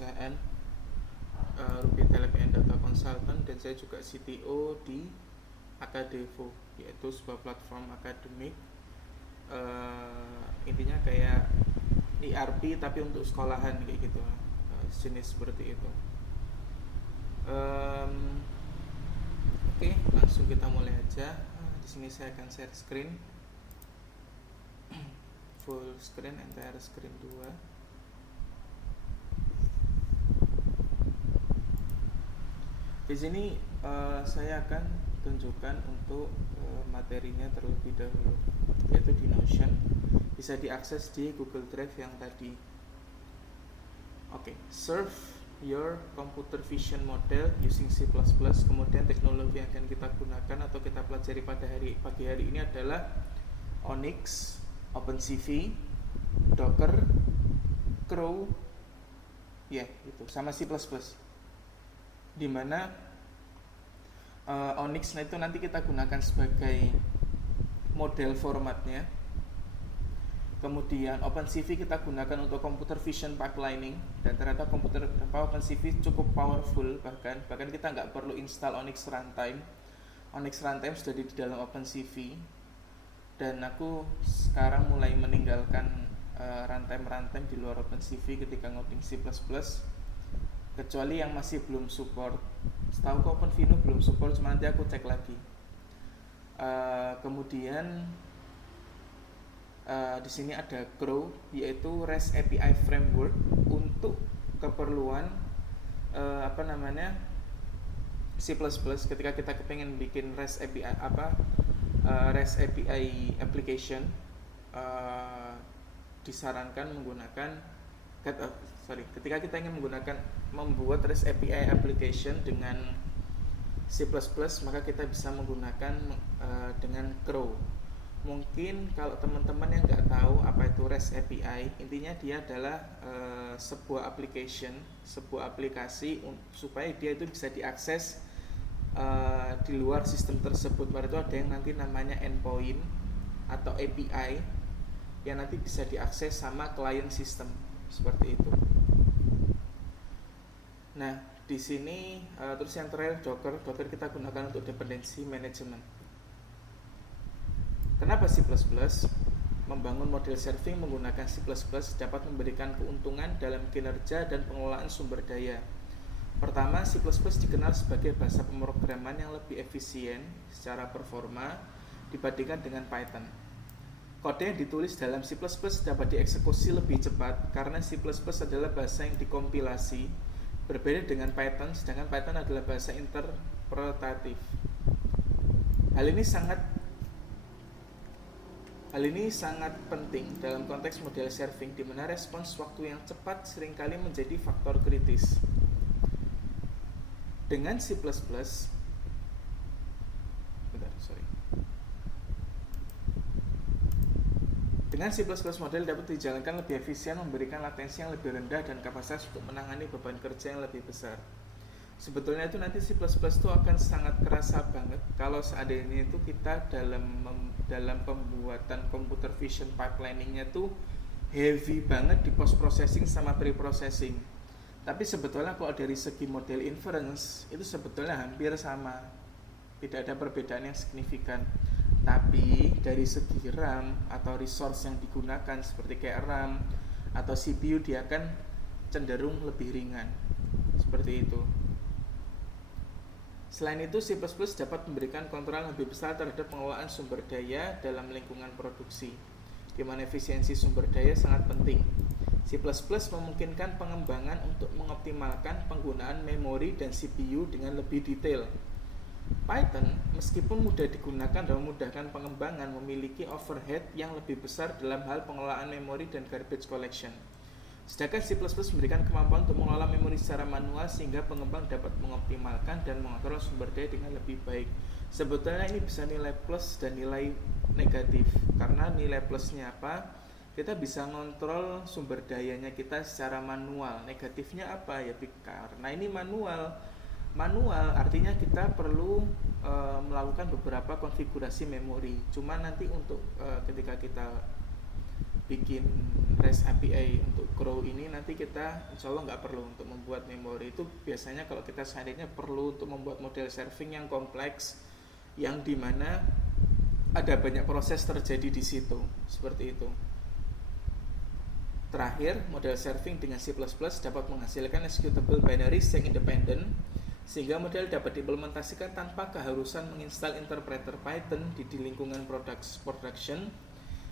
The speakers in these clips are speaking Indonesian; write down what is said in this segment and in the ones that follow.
perusahaan Ruby Telek and Data Consultant, dan saya juga CTO di Akadevo, yaitu sebuah platform akademik. Intinya kayak ERP tapi untuk sekolahan kayak gitu, jenis seperti itu. Oke, langsung kita mulai aja. Di sini saya akan share screen, full screen, entire screen 2. Di sini saya akan tunjukkan untuk materinya terlebih dahulu, yaitu di Notion. Bisa diakses di Google Drive yang tadi. Oke, serve your computer vision model using C++. Kemudian teknologi yang akan kita gunakan atau kita pelajari pada pagi hari ini adalah Onyx, OpenCV, Docker, Crow, itu sama C++. Dimana Onyx itu nanti kita gunakan sebagai model formatnya. Kemudian OpenCV kita gunakan untuk computer vision pipelining, dan ternyata OpenCV cukup powerful, bahkan kita nggak perlu install Onyx Runtime. Onyx Runtime sudah di dalam OpenCV, dan aku sekarang mulai meninggalkan runtime di luar OpenCV ketika ngoding C++, kecuali yang masih belum support. Setahu kok OpenVINO belum support, cuma nanti aku cek lagi. Kemudian di sini ada Crow, yaitu REST API framework untuk keperluan C++. Ketika kita kepengen bikin REST API REST API application, disarankan menggunakan ketika kita ingin membuat REST API application dengan C++, maka kita bisa menggunakan dengan Crow. Mungkin kalau teman-teman yang nggak tahu apa itu REST API, intinya dia adalah sebuah aplikasi supaya dia itu bisa diakses di luar sistem tersebut. Baru itu ada yang nanti namanya endpoint atau API yang nanti bisa diakses sama klien sistem, seperti itu. Nah, di sini terus yang terakhir Docker kita gunakan untuk dependency management. Kenapa C++? Membangun model serving menggunakan C++ dapat memberikan keuntungan dalam kinerja dan pengelolaan sumber daya. Pertama, C++ dikenal sebagai bahasa pemrograman yang lebih efisien secara performa dibandingkan dengan Python. Kode yang ditulis dalam C++ dapat dieksekusi lebih cepat karena C++ adalah bahasa yang dikompilasi, berbeda dengan Python, sedangkan Python adalah bahasa interpretatif. Hal ini sangat penting dalam konteks model serving, di mana respons waktu yang cepat seringkali menjadi faktor kritis. Dengan C++, model dapat dijalankan lebih efisien, memberikan latensi yang lebih rendah dan kapasitas untuk menangani beban kerja yang lebih besar. Sebetulnya itu nanti C++ itu akan sangat kerasa banget kalau seandainya itu kita dalam pembuatan computer vision pipeliningnya tuh heavy banget di post processing sama pre processing. Tapi sebetulnya kalau dari segi model inference itu sebetulnya hampir sama, tidak ada perbedaan yang signifikan. Tapi dari segi RAM atau resource yang digunakan seperti kayak RAM atau CPU, dia akan cenderung lebih ringan, seperti itu. Selain itu, C++ dapat memberikan kontrol lebih besar terhadap pengelolaan sumber daya dalam lingkungan produksi, di mana efisiensi sumber daya sangat penting. C++ memungkinkan pengembangan untuk mengoptimalkan penggunaan memori dan CPU dengan lebih detail. Python, meskipun mudah digunakan dan memudahkan pengembangan, memiliki overhead yang lebih besar dalam hal pengelolaan memori dan garbage collection. Sedangkan C++ memberikan kemampuan untuk mengelola memori secara manual sehingga pengembang dapat mengoptimalkan dan mengontrol sumber daya dengan lebih baik. Sebetulnya ini bisa nilai plus dan nilai negatif. Karena nilai plusnya apa? Kita bisa ngontrol sumber dayanya kita secara manual. Negatifnya apa? Ya karena ini manual artinya kita perlu melakukan beberapa konfigurasi memori. Cuma nanti untuk ketika kita bikin REST API untuk grow ini, nanti kita insya Allah nggak perlu untuk membuat memori. Itu biasanya kalau kita seandainya perlu untuk membuat model serving yang kompleks, yang dimana ada banyak proses terjadi di situ, seperti itu. Terakhir, model serving dengan C++ dapat menghasilkan executable binaries yang independen, sehingga model dapat diimplementasikan tanpa keharusan menginstal interpreter Python di lingkungan production.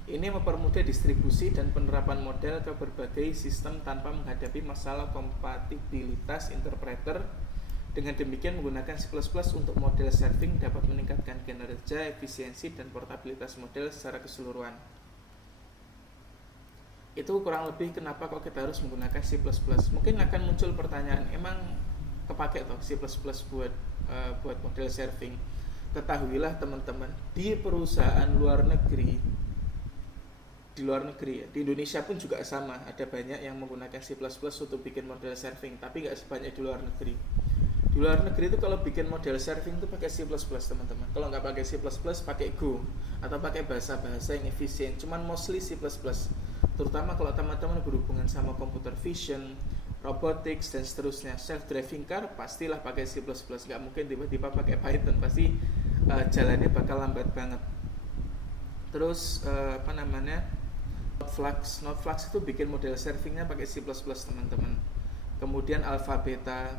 Ini mempermudah distribusi dan penerapan model ke berbagai sistem tanpa menghadapi masalah kompatibilitas interpreter. Dengan demikian, menggunakan C++ untuk model serving dapat meningkatkan kinerja, efisiensi, dan portabilitas model secara keseluruhan. Itu kurang lebih kenapa kok kita harus menggunakan C++. Mungkin akan muncul pertanyaan, emang kepake toh C++ buat model serving? Ketahuilah teman-teman, di perusahaan luar negeri, ya, di Indonesia pun juga sama, ada banyak yang menggunakan C++ untuk bikin model serving, tapi nggak sebanyak di luar negeri. Di luar negeri itu kalau bikin model serving itu pakai C++, teman-teman. Kalau nggak pakai C++, pakai Go atau pakai bahasa-bahasa yang efisien. Cuman mostly C++. Terutama kalau teman-teman berhubungan sama computer vision, robotics, dan seterusnya. Self-driving car pastilah pakai C++. Nggak mungkin tiba-tiba pakai Python. Pasti jalannya bakal lambat banget. Terus Noteflux itu bikin model servingnya pakai C++, teman-teman. Kemudian Alpha Beta,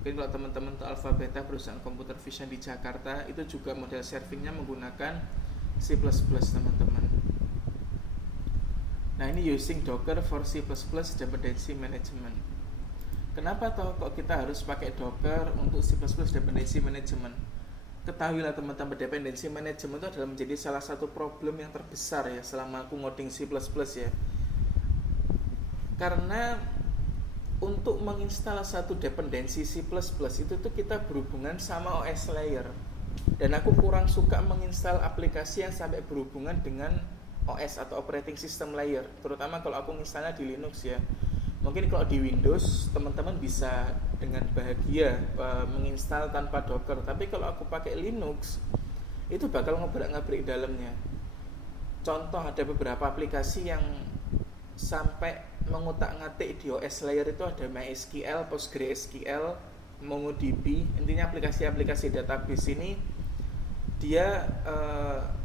mungkin kalau teman-teman tahu Alpha Beta, perusahaan computer vision di Jakarta, itu juga model servingnya menggunakan C++, teman-teman. Nah, ini using Docker for C++ dependency management. Kenapa toh kok kita harus pakai Docker untuk C++ dependency management? Ketahuilah teman-teman, dependency management itu adalah menjadi salah satu problem yang terbesar ya selama aku ngoding C++ ya. Karena untuk menginstal satu dependensi C++ itu tuh kita berhubungan sama OS layer. Dan aku kurang suka menginstal aplikasi yang sampai berhubungan dengan OS atau operating system layer, terutama kalau aku misalnya di Linux ya. Mungkin kalau di Windows teman-teman bisa dengan bahagia menginstal tanpa Docker, tapi kalau aku pakai Linux itu bakal ngobrak-ngabrik dalamnya. Contoh, ada beberapa aplikasi yang sampai mengutak-ngatik di OS layer itu ada MySQL, PostgreSQL, MongoDB. Intinya aplikasi-aplikasi database ini dia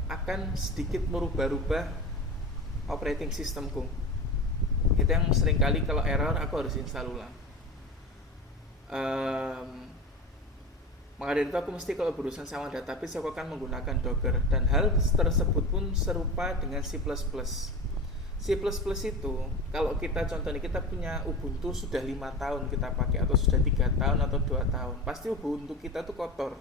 akan sedikit merubah-rubah operating systemku. Itu yang seringkali kalau error aku harus install ulang. Maka dari itu aku mesti kalau berurusan sama database aku akan menggunakan Docker. Dan hal tersebut pun serupa dengan C++. C++ itu kalau kita contohnya kita punya Ubuntu sudah 5 tahun kita pakai, atau sudah 3 tahun atau 2 tahun, pasti Ubuntu kita tuh kotor.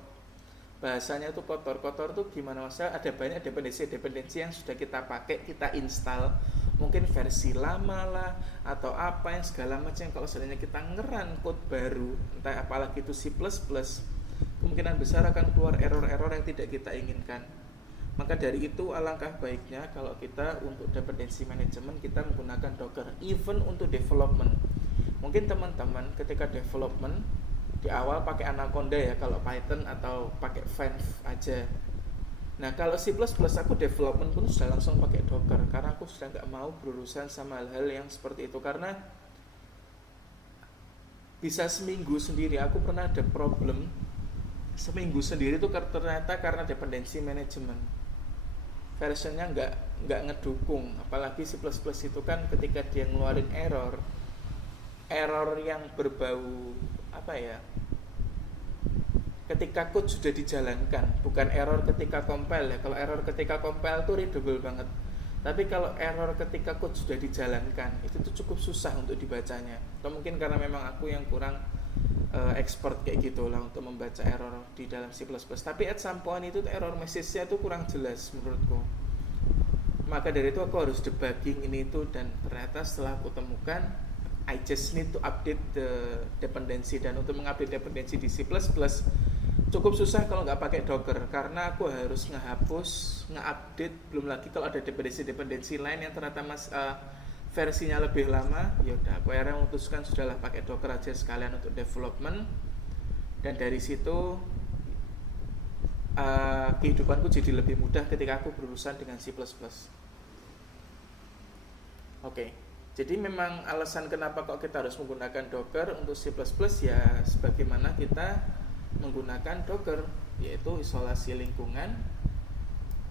Bahasanya tuh kotor tuh gimana, masa ada banyak dependensi yang sudah kita pakai, kita install, mungkin versi lama lah atau apa yang segala macam. Kalau seandainya kita ngeran code baru, entah apalagi itu C++, kemungkinan besar akan keluar error-error yang tidak kita inginkan. Maka dari itu alangkah baiknya kalau kita untuk dependency management kita menggunakan Docker, even untuk development. Mungkin teman-teman ketika development di awal pakai Anaconda ya kalau Python, atau pakai Venv aja. Nah kalau C++ aku development pun sudah langsung pakai Docker, karena aku sudah nggak mau berurusan sama hal-hal yang seperti itu. Karena bisa seminggu sendiri, aku pernah ada problem seminggu sendiri itu ternyata karena dependency management, versionnya nggak ngedukung. Apalagi C++ itu kan ketika dia ngeluarin error yang berbau apa ya, ketika code sudah dijalankan, bukan error ketika compile ya. Kalau error ketika compile tuh readable banget, tapi kalau error ketika code sudah dijalankan itu tuh cukup susah untuk dibacanya. Atau mungkin karena memang aku yang kurang expert kayak gitu lah untuk membaca error di dalam C++. Tapi at some point itu error message-nya tuh kurang jelas menurutku. Maka dari itu aku harus debugging ini itu, dan ternyata setelah aku temukan I just need to update the dependency. Dan untuk mengupdate dependency di C++ cukup susah kalau nggak pakai Docker, karena aku harus nge-update. Belum lagi kalau ada dependensi lain yang ternyata versinya lebih lama, ya udah aku akhirnya memutuskan sudahlah pakai Docker aja sekalian untuk development. Dan dari situ kehidupanku jadi lebih mudah ketika aku berurusan dengan C++. Oke, jadi memang alasan kenapa kok kita harus menggunakan Docker untuk C++ ya sebagaimana kita menggunakan Docker, yaitu isolasi lingkungan,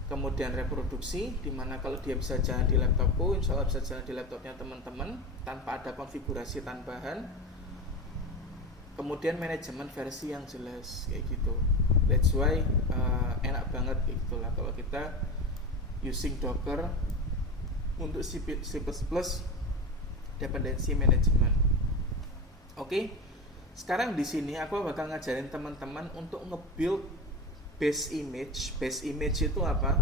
kemudian reproduksi, dimana kalau dia bisa jalan di laptopku, insya Allah bisa jalan di laptopnya teman-teman tanpa ada konfigurasi tambahan. Kemudian manajemen versi yang jelas kayak gitu. That's why enak banget kayak gitulah kalau kita using Docker untuk C++ dependency management. Oke. Sekarang di sini aku bakal ngajarin teman-teman untuk nge-build base image. Base image itu apa?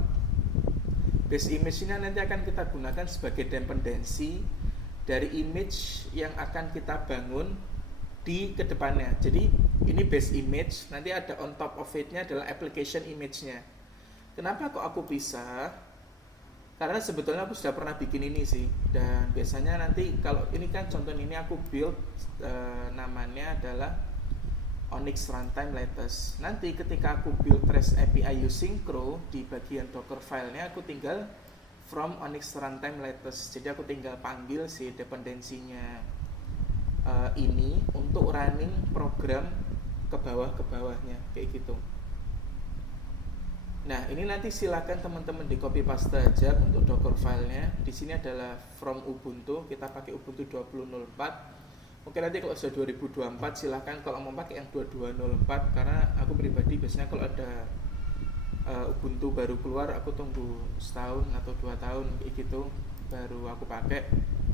Base image ini nanti akan kita gunakan sebagai dependency dari image yang akan kita bangun di kedepannya. Jadi ini base image, nanti ada on top of it-nya adalah application image-nya. Kenapa kok aku pisah? Karena sebetulnya aku sudah pernah bikin ini sih, dan biasanya nanti kalau ini kan contoh ini aku build namanya adalah Onyx Runtime Latest. Nanti ketika aku build REST API using Crow di bagian Docker filenya aku tinggal from Onyx Runtime Latest. Jadi aku tinggal panggil si dependensinya ini untuk running program ke bawahnya kayak gitu. Nah, ini nanti silakan teman-teman di copy paste aja untuk Docker filenya. Di sini adalah from Ubuntu, kita pakai Ubuntu 20.04. Mungkin nanti kalau sudah 2024 silakan kalau mau pakai yang 22.04, karena aku pribadi biasanya kalau ada Ubuntu baru keluar aku tunggu setahun atau 2 tahun kayak gitu baru aku pakai.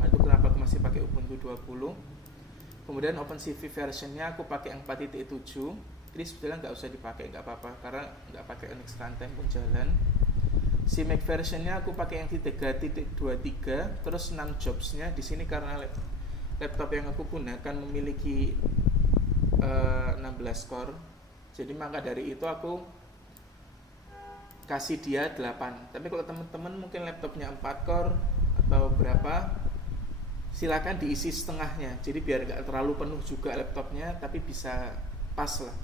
Itu kenapa aku masih pakai Ubuntu 20. Kemudian OpenCV versionnya aku pakai yang 4.7. Ini sebetulnya nggak usah dipakai, nggak apa-apa karena nggak pakai Onyx Runtime pun jalan. CMake versionnya aku pakai yang 3.23, terus 6 jobsnya di sini karena laptop yang aku gunakan memiliki 16 core. Jadi maka dari itu aku kasih dia 8. Tapi kalau teman-teman mungkin laptopnya 4 core atau berapa, silakan diisi setengahnya. Jadi biar nggak terlalu penuh juga laptopnya, tapi bisa pas lah.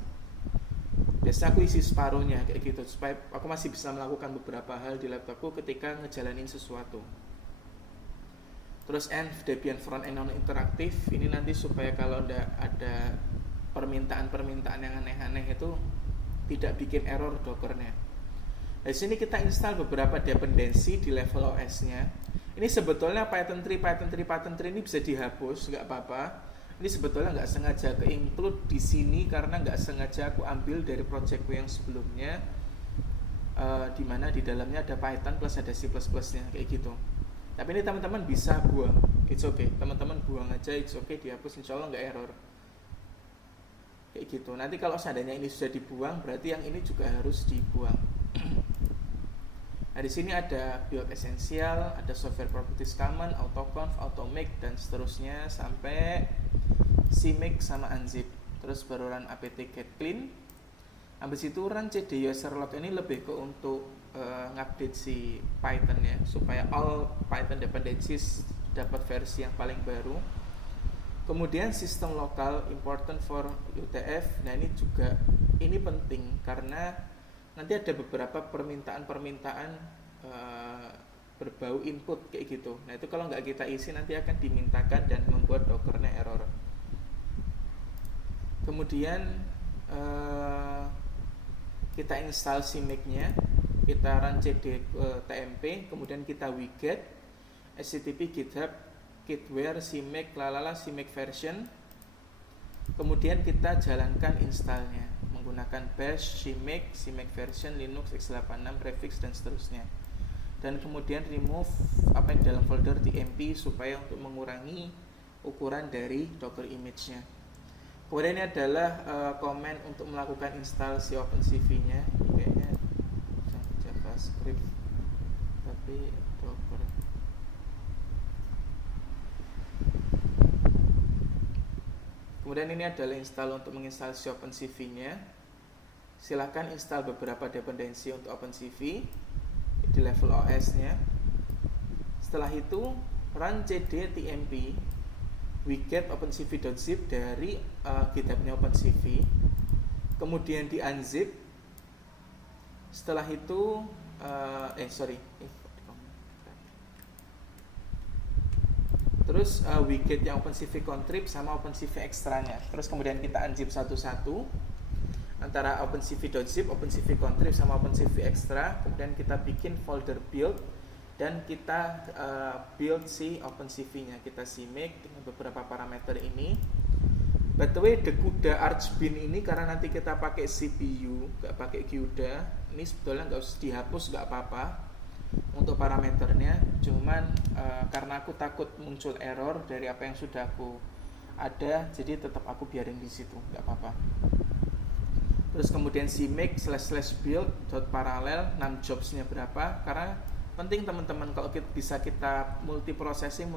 Biasa aku isi separuhnya kayak gitu supaya aku masih bisa melakukan beberapa hal di laptopku ketika ngejalanin sesuatu. Terus Debian front end non interaktif ini nanti supaya kalau ada permintaan-permintaan yang aneh-aneh itu tidak bikin error Dockernya. Di sini kita install beberapa dependensi di level OS-nya. Ini sebetulnya Python 3 ini bisa dihapus, nggak apa-apa. Ini sebetulnya nggak sengaja ke-include di sini karena nggak sengaja aku ambil dari projectku yang sebelumnya, di mana di dalamnya ada Python plus ada C++-nya kayak gitu. Tapi ini teman-teman bisa buang, it's okay. Teman-teman buang aja, it's okay, dihapus, insya Allah nggak error. Kayak gitu. Nanti kalau seandainya ini sudah dibuang, berarti yang ini juga harus dibuang. Nah, di sini ada build essential, ada software properties common, autoconf, automake dan seterusnya sampai CMake sama unzip. Terus baru run apt get clean. Habis itu run cd user log ini lebih ke untuk ngupdate si Python ya, supaya all Python dependencies dapat versi yang paling baru. Kemudian sistem lokal important for UTF. Nah, ini penting karena nanti ada beberapa permintaan berbau input kayak gitu. Nah, itu kalau nggak kita isi nanti akan dimintakan dan membuat Dockernya error. Kemudian kita install CMake-nya, kita run cd tmp, kemudian kita wget http github gitware CMake lalala CMake version. Kemudian kita jalankan installnya menggunakan bash, CMake version, Linux x86, prefix dan seterusnya. Dan kemudian remove apa yang dalam folder tmp supaya untuk mengurangi ukuran dari Docker image-nya. Kemudian ini adalah komen untuk melakukan install si OpenCV-nya. Kayaknya JavaScript tapi Docker. Kemudian ini adalah install untuk menginstal si OpenCV-nya. Silakan install beberapa dependensi untuk OpenCV di level OS-nya. Setelah itu run cd tmp wget opencv.zip dari github-nya OpenCV. Kemudian di unzip. Setelah itu terus widget yang OpenCV contrib sama OpenCV ekstranya. Terus kemudian kita unzip satu-satu antara OpenCV.zip, OpenCV contrib sama OpenCV extra. Kemudian kita bikin folder build dan kita build si OpenCV-nya. Kita CMake dengan beberapa parameter ini. By the way, the CUDA Archbin ini karena nanti kita pakai CPU, nggak pakai CUDA, ini sebetulnya nggak usah dihapus, nggak apa-apa untuk parameternya. Cuman karena aku takut muncul error dari apa yang sudah aku ada, jadi tetap aku biarin di situ, nggak apa-apa. Terus kemudian CMake //build .parallel 6 jobsnya berapa, karena penting teman-teman kalau bisa kita multiprocessing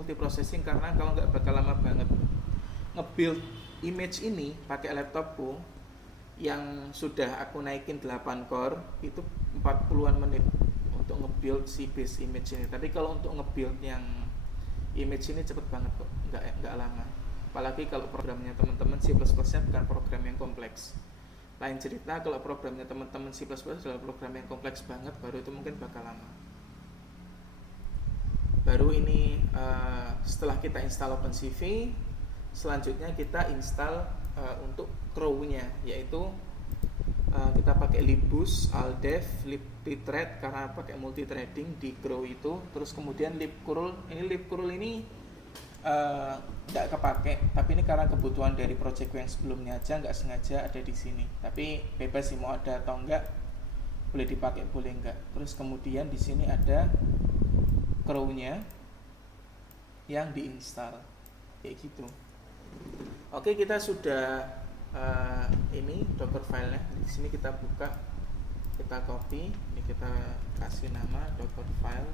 karena kalau nggak bakal lama banget nge-build image ini pakai laptopku yang sudah aku naikin 8 core itu 40-an menit untuk nge-build si base image ini. Tapi kalau untuk nge-build yang image ini cepet banget kok, nggak lama. Apalagi kalau programnya teman-teman C++ nya bukan program yang kompleks. Lain cerita kalau programnya teman-teman C++ adalah program yang kompleks banget, baru itu mungkin bakal lama. Baru ini setelah kita install OpenCV, selanjutnya kita install untuk crow-nya, yaitu kita pakai libboost, aldev, libthread karena pakai multithreading di crow itu. Terus kemudian libcurl ini nggak kepake, tapi ini karena kebutuhan dari projectku yang sebelumnya aja, nggak sengaja ada di sini. Tapi bebas sih mau ada atau enggak, boleh dipakai boleh enggak. Terus kemudian di sini ada crow-nya yang diinstal kayak gitu. Oke, kita sudah ini Docker filenya. Di sini kita buka, kita copy, ini kita kasih nama Docker file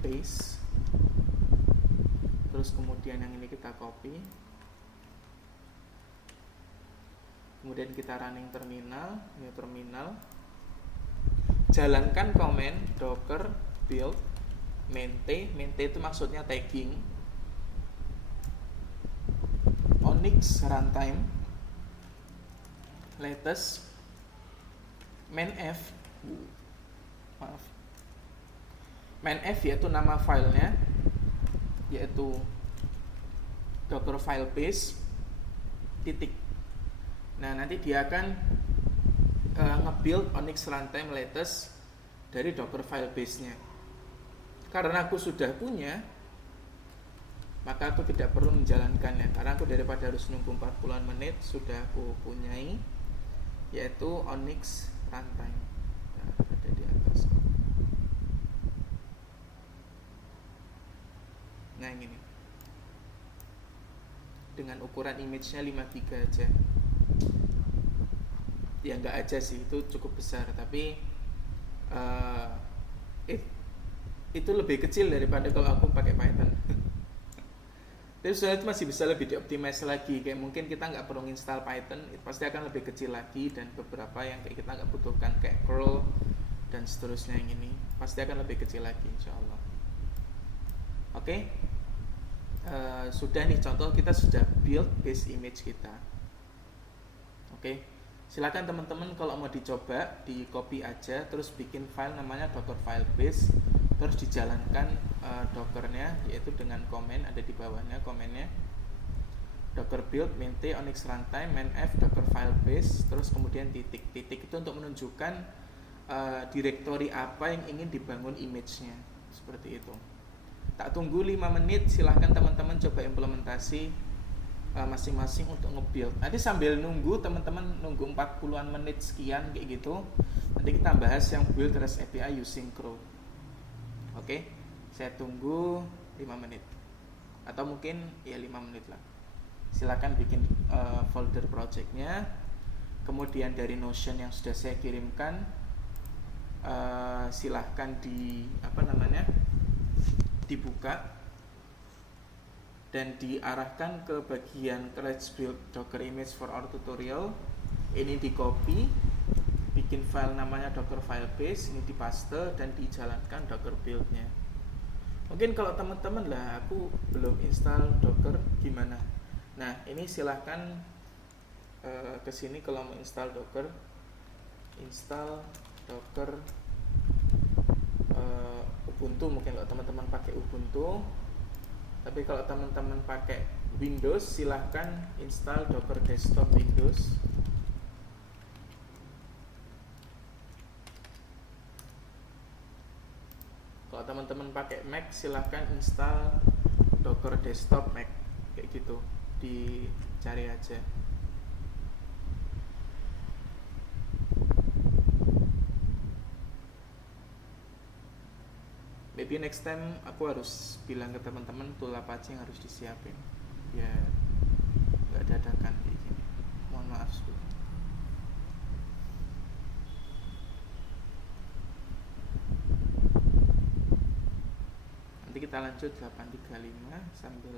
base. Terus kemudian yang ini kita copy. Kemudian kita running terminal, ini terminal. Jalankan command docker build mainte itu maksudnya tagging. Onyx runtime latest mainf yaitu nama filenya, yaitu docker file base titik. Nah, nanti dia akan nge-build Onyx runtime latest dari docker file base-nya. Karena aku sudah punya, maka aku tidak perlu menjalankannya, karena aku daripada harus nunggu 40-an menit sudah aku punyai, yaitu Onyx runtime. Nah, ada di atas. Nah, ini dengan ukuran image-nya 5 GB aja. Ya enggak aja sih, itu cukup besar, tapi itu lebih kecil daripada kalau aku pakai Python. Tapi sebenarnya itu masih bisa lebih dioptimize lagi. Kayak mungkin kita nggak perlu install Python, itu pasti akan lebih kecil lagi, dan beberapa yang kayak kita nggak butuhkan kayak curl dan seterusnya yang ini pasti akan lebih kecil lagi, insya Allah. Oke. Sudah nih contoh, kita sudah build base image kita. Oke. Silakan teman-teman kalau mau dicoba di copy aja, terus bikin file namanya docker file base, terus dijalankan dockernya, yaitu dengan komen ada di bawahnya komennya docker build mainte onyx runtime mainf docker file base, terus kemudian titik itu untuk menunjukkan direktori apa yang ingin dibangun image-nya, seperti itu. Tak tunggu 5 menit, silahkan teman-teman coba implementasi masing-masing untuk nge-build. Nanti sambil nunggu, teman-teman nunggu 40-an menit sekian kayak gitu, nanti kita bahas yang build REST API using crow. Oke, saya tunggu 5 menit atau mungkin ya 5 menit lah. Silakan bikin folder projectnya, kemudian dari Notion yang sudah saya kirimkan silahkan dibuka dan diarahkan ke bagian let's build docker image for our tutorial. Ini di copy, bikin file namanya docker file base, ini dipaste dan dijalankan docker build-nya. Mungkin kalau teman-teman lah aku belum install docker gimana. Nah, ini silahkan ke sini kalau mau install docker, install docker Ubuntu. Mungkin kalau teman-teman pakai Ubuntu, Tapi kalau teman-teman pakai Windows, silahkan install Docker Desktop Windows. Kalau teman-teman pakai Mac, silahkan install Docker Desktop Mac, kayak gitu, dicari aja. Maybe next time aku harus bilang ke teman-teman tool apa aja yang harus disiapin, biar nggak dadakan kayak gini. Mohon maaf sebelumnya. Nanti kita lanjut 835 sambil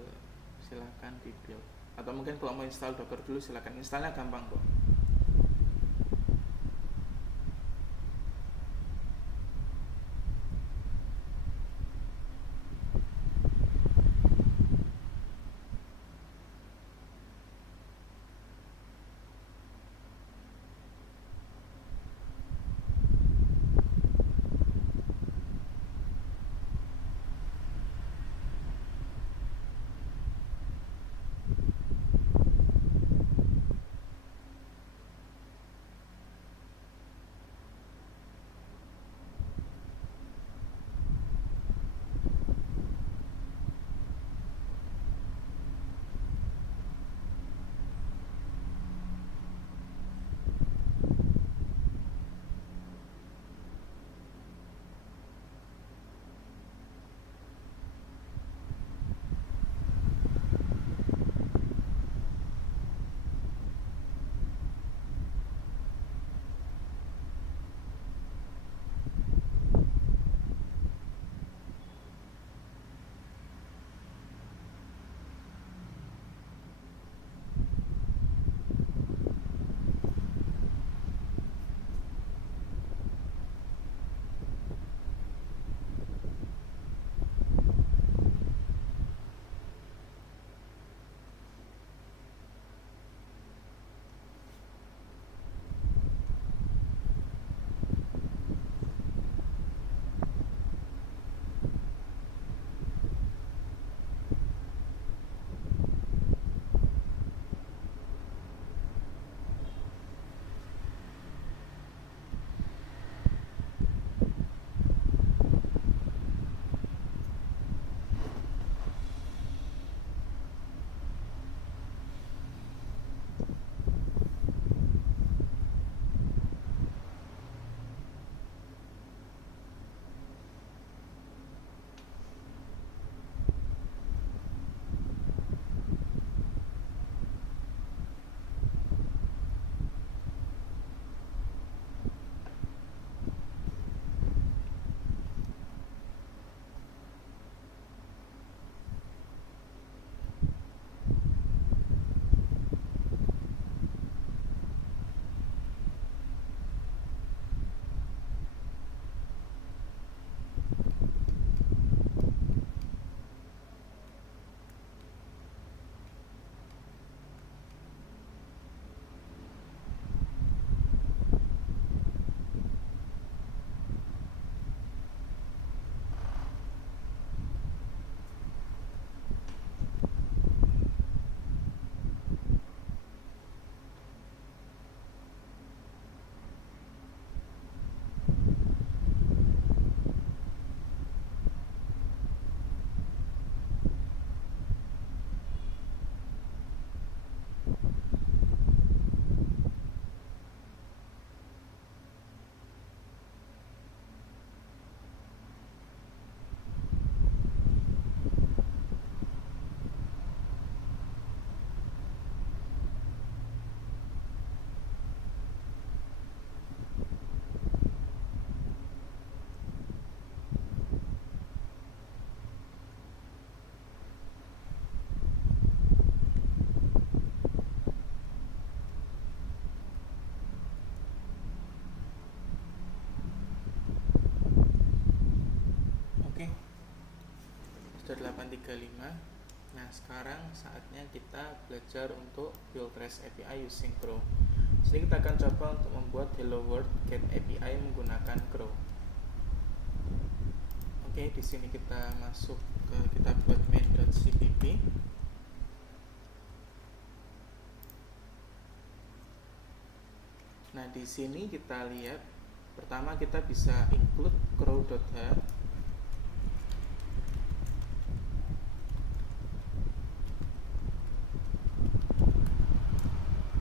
silahkan di build. Atau mungkin kalau mau install Docker dulu silahkan, installnya gampang kok. Sudah 835. Nah, sekarang saatnya kita belajar untuk build REST API using Crow. Sini kita akan coba untuk membuat Hello World Get API menggunakan Crow. Oke, di sini kita masuk ke, kita buat main.cpp. Nah, di sini kita lihat pertama kita bisa include crow.h.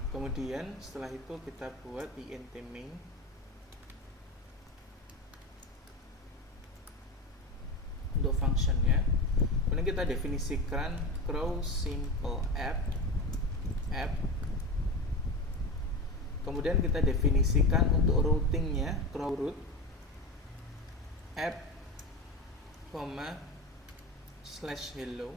Kemudian setelah itu kita buat int main. Untuk functionnya, kemudian kita definisikan crow simple app. Kemudian kita definisikan untuk routingnya crow root app, /hello.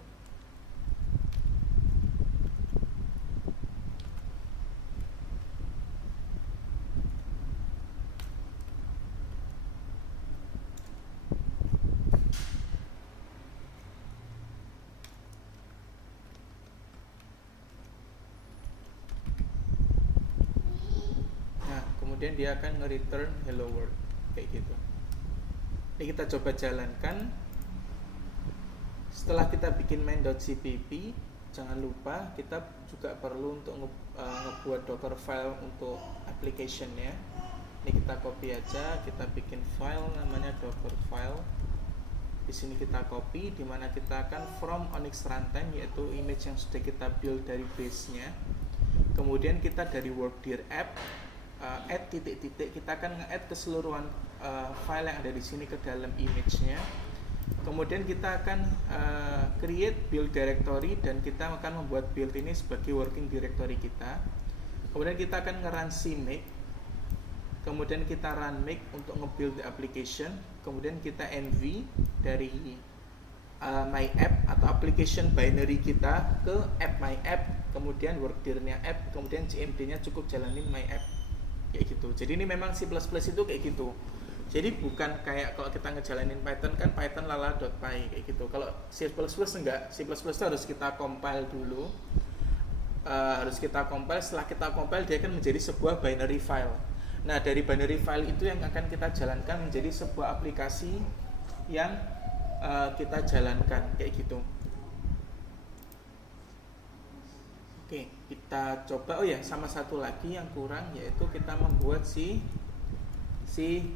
Kemudian dia akan nge-return hello world kayak gitu. Ini kita coba jalankan. Setelah kita bikin main.cpp, jangan lupa kita juga perlu untuk ngebuat docker file untuk application-nya. Ini kita copy aja, kita bikin file namanya docker file. Di sini kita copy, dimana kita akan from Onyx runtime, yaitu image yang sudah kita build dari base-nya. Kemudian kita dari workdir app add titik-titik, kita akan nge-add keseluruhan file yang ada di sini ke dalam image-nya. Kemudian kita akan create build directory dan kita akan membuat build ini sebagai working directory kita. Kemudian kita akan nge-run cmake. Kemudian kita run make untuk nge-build the application. Kemudian kita env dari my app atau application binary kita ke app my app. Kemudian workdir-nya app, kemudian cmd-nya cukup jalanin my app. Kayak gitu. Jadi ini memang C++ itu kayak gitu. Jadi bukan kayak kalau kita ngejalanin Python kan Python lala.py kayak gitu. Kalau C++ enggak, C++ itu harus kita compile dulu. Harus kita compile, setelah kita compile dia akan menjadi sebuah binary file. Nah, dari binary file itu yang akan kita jalankan menjadi sebuah aplikasi yang kita jalankan kayak gitu. Oke, kita coba. Oh ya, sama satu lagi yang kurang, yaitu kita membuat si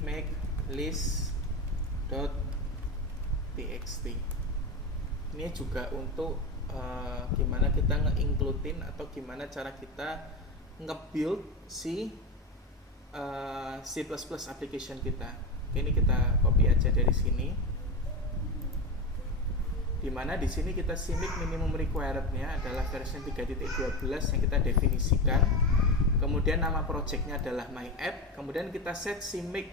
make list.txt. Ini juga untuk gimana kita nge-includein atau gimana cara kita nge-build si C++ application kita. Ini kita copy aja dari sini. Dimana di sini kita cmake minimum required-nya adalah versi 3.12 yang kita definisikan. Kemudian nama projectnya adalah my app. Kemudian kita set cmake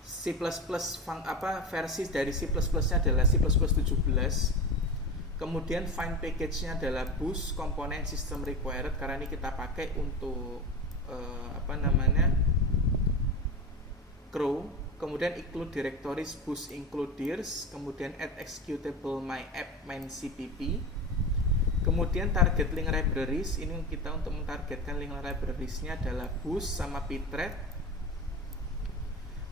C++ versi dari C++-nya adalah C++ 17. Kemudian find package-nya adalah boost komponen system required, karena ini kita pakai untuk crow. Kemudian include directories boost include dirs, kemudian add executable my app main cpp. Kemudian target link libraries, ini kita untuk mentargetkan link libraries-nya adalah boost sama pthread.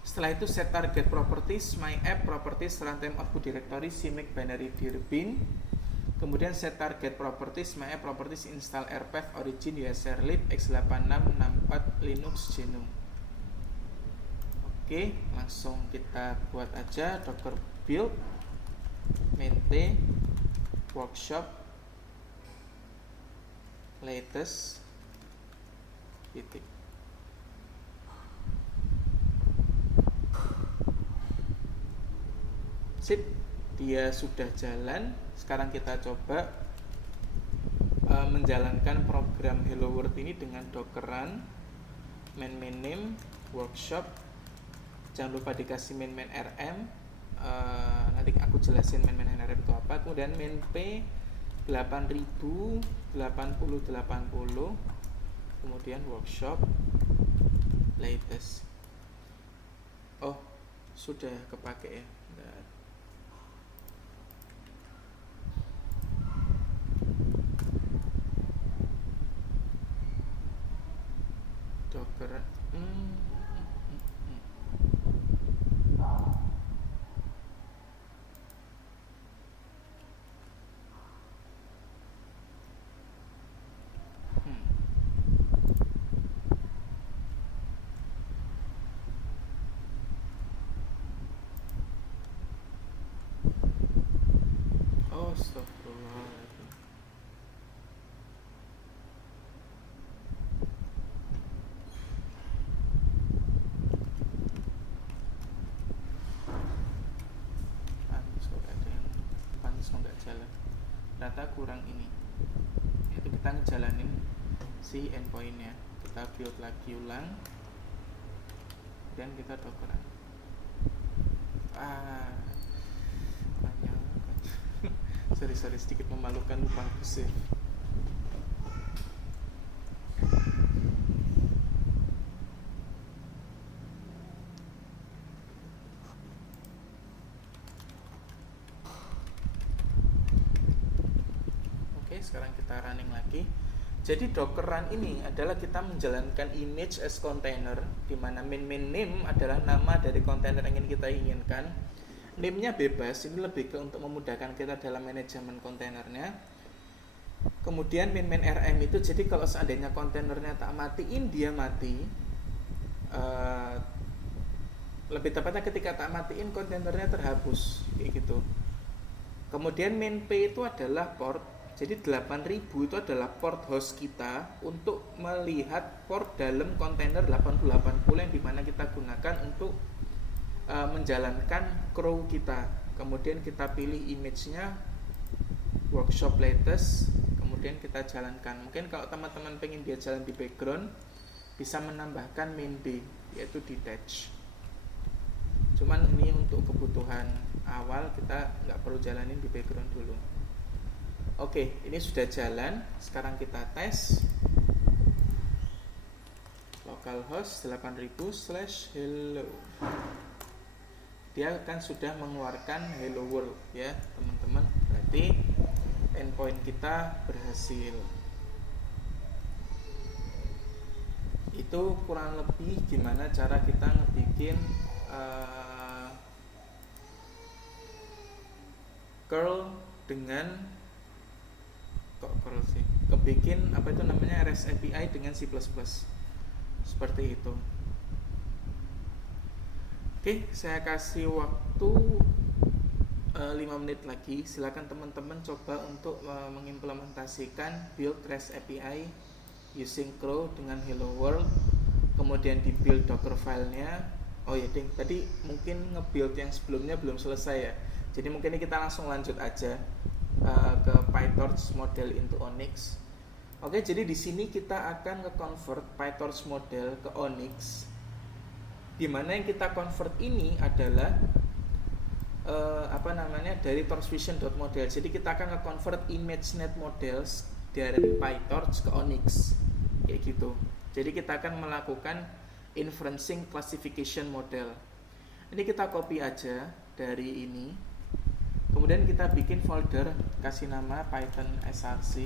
Setelah itu set target properties my app properties runtime output directory cmake binary dir bin. Kemudian set target properties my app properties install rpath origin usr lib x86 64 linux genome. Oke, langsung kita buat aja docker build maintain workshop latest titik. Sip, dia sudah jalan. Sekarang kita coba menjalankan program hello world ini dengan docker run main name workshop. Jangan lupa dikasih main rm. Nanti aku jelasin main rm itu apa. Kemudian main p 8000 80 80, kemudian workshop latest. Oh, sudah kepake ya. Docker Astagfirullahaladzim. Pantas kok nggak jalan. Data kurang ini. Itu kita ngejalanin si endpointnya. Kita build lagi ulang. Dan kita dockeran. Sorry sedikit memalukan, lupa aku save. Oke, sekarang kita running lagi. Jadi Docker run ini adalah kita menjalankan image as container, di mana main name adalah nama dari kontainer yang ingin kita inginkan. Name-nya bebas, ini lebih ke untuk memudahkan kita dalam manajemen kontainernya. Kemudian main RM itu, jadi kalau seandainya kontainernya tak matiin, dia mati. Lebih tepatnya ketika tak matiin, kontainernya terhapus, kayak gitu. Kemudian main P itu adalah port. Jadi 8000 itu adalah port host kita untuk melihat port dalam kontainer 8080 yang dimana kita gunakan untuk menjalankan crew kita. Kemudian kita pilih image-nya workshop latest, kemudian kita jalankan. Mungkin kalau teman-teman pengen dia jalan di background, bisa menambahkan main B, yaitu detach. Cuman ini untuk kebutuhan awal, kita nggak perlu jalanin di background dulu. Oke, ini sudah jalan. Sekarang kita tes. Localhost 8000/hello. Dia akan sudah mengeluarkan hello world ya, teman-teman. Berarti endpoint kita berhasil. Itu kurang lebih gimana cara kita ngebikin curl dengan kebikin apa itu namanya REST API dengan C++. Seperti itu. Oke, saya kasih waktu 5 menit lagi. Silakan teman-teman coba untuk mengimplementasikan build REST API using Crow dengan Hello World. Kemudian di build Docker filenya. Oh ya ding, tadi mungkin nge-build yang sebelumnya belum selesai ya. Jadi mungkin kita langsung lanjut aja ke PyTorch model into Onyx. Oke, jadi di sini kita akan nge-convert PyTorch model ke Onyx. Di mana yang kita convert ini adalah dari torchvision.model. Jadi kita akan nge-convert ImageNet models dari PyTorch ke Onyx. Kayak gitu. Jadi kita akan melakukan inferencing classification model. Ini kita copy aja dari ini. Kemudian kita bikin folder, kasih nama Python src.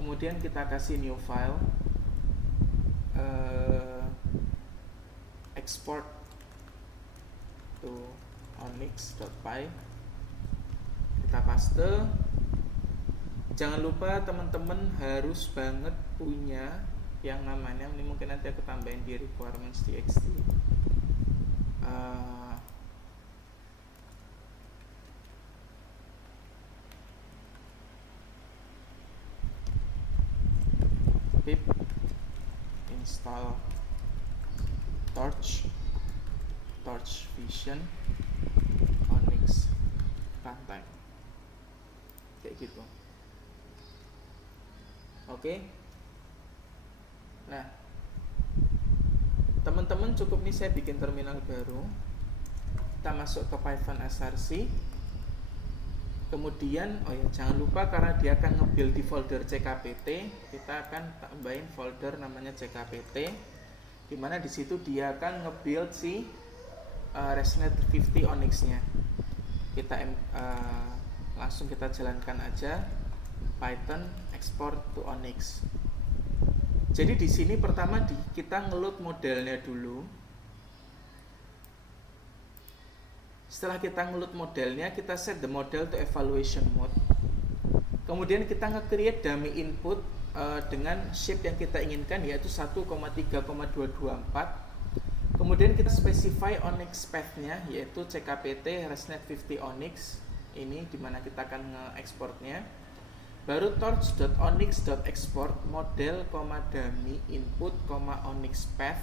Kemudian kita kasih new file, export to onyx.py. Kita paste. Jangan lupa teman-teman harus banget punya yang namanya, ini mungkin nanti aku tambahin di requirements txt. Pip install torchvision Onyx runtime, kayak gitu. Oke. Nah, teman-teman cukup nih saya bikin terminal baru. Kita masuk ke Python src. Kemudian, jangan lupa karena dia akan nge-build di folder CKPT, kita akan tambahin folder namanya CKPT, dimana di situ dia akan nge-build si ResNet 50 Onyx-nya. Kita langsung kita jalankan aja Python export to Onyx. Jadi di sini pertama kita ngeload modelnya dulu. Setelah kita ngeload modelnya, kita set the model to evaluation mode. Kemudian kita nge-create dummy input dengan shape yang kita inginkan, yaitu 1,3,224 Kemudian kita specify Onyx path-nya, yaitu CKPT ResNet 50 Onyx. Ini dimana kita akan nge-exportnya. Baru torch.onyx.export model, dummy input, Onyx path.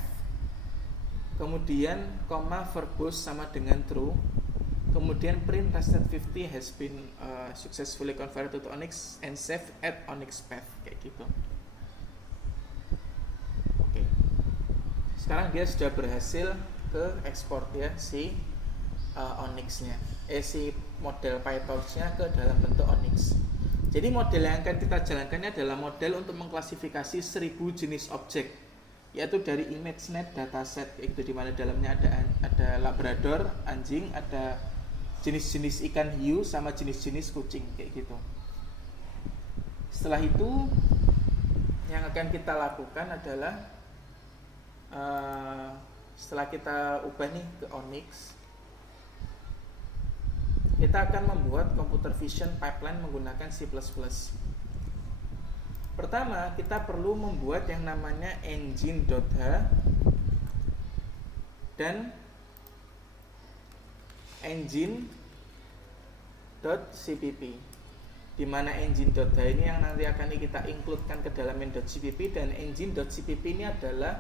Kemudian verbose sama dengan true. Kemudian print ResNet 50 has been successfully converted to Onyx and saved at Onyx path, kayak gitu. Oke. Sekarang dia sudah berhasil ke ekspor ya si Onyx-nya, si model PyTorch-nya ke dalam bentuk Onyx. Jadi model yang akan kita jalankan adalah model untuk mengklasifikasi 1000 jenis objek, yaitu dari ImageNet dataset, itu di mana dalamnya ada labrador, anjing, ada jenis-jenis ikan hiu sama jenis-jenis kucing, kayak gitu. Setelah itu yang akan kita lakukan adalah setelah kita ubah nih ke Onyx, kita akan membuat computer vision pipeline menggunakan C++. Pertama, kita perlu membuat yang namanya engine.h dan engine.cpp, di mana engine.h ini yang nanti akan kita includekan ke dalam main.cpp, dan engine.cpp ini adalah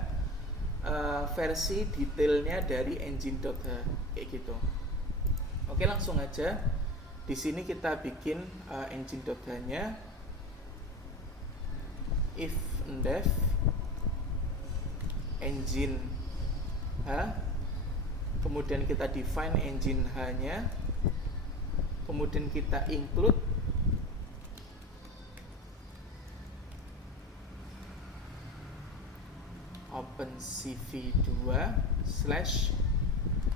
versi detailnya dari engine.h, kayak gitu. Oke, langsung aja. Di sini kita bikin engine.h-nya. If def engine h, kemudian kita define engine h-nya, kemudian kita include opencv2 /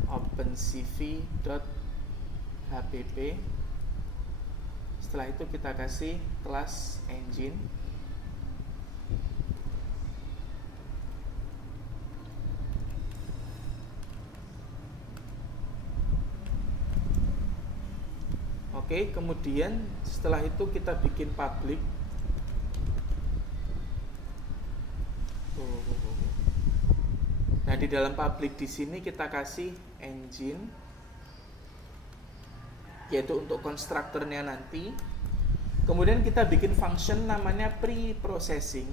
opencv.hpp. Setelah itu kita kasih kelas engine. Oke, kemudian setelah itu kita bikin public. Nah, di dalam public di sini kita kasih engine, yaitu untuk konstruktornya nanti. Kemudian kita bikin function namanya pre-processing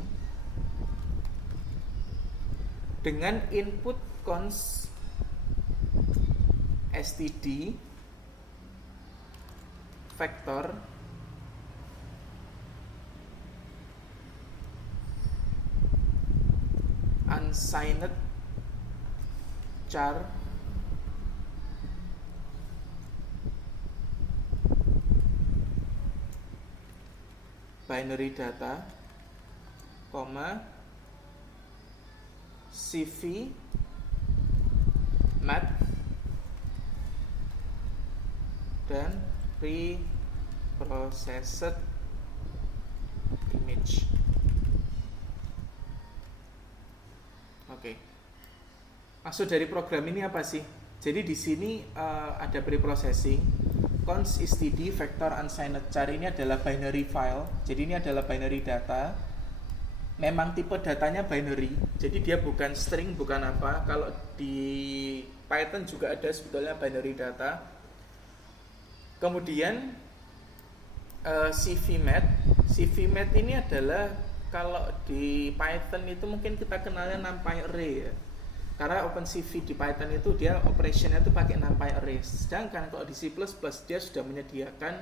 dengan input const std vector unsigned char binary data, cv math dan pre-processed image. Oke. Maksud dari program ini apa sih? Jadi di sini ada pre-processing, const std vector unsigned char ini adalah binary file. Jadi ini adalah binary data. Memang tipe datanya binary. Jadi dia bukan string, bukan apa. Kalau di Python juga ada sebetulnya binary data. Kemudian CVMath ini adalah, kalau di Python itu mungkin kita kenalnya NumPy array ya. Karena OpenCV di Python itu dia operationnya itu pakai NumPy array. Sedangkan kalau di C++ dia sudah menyediakan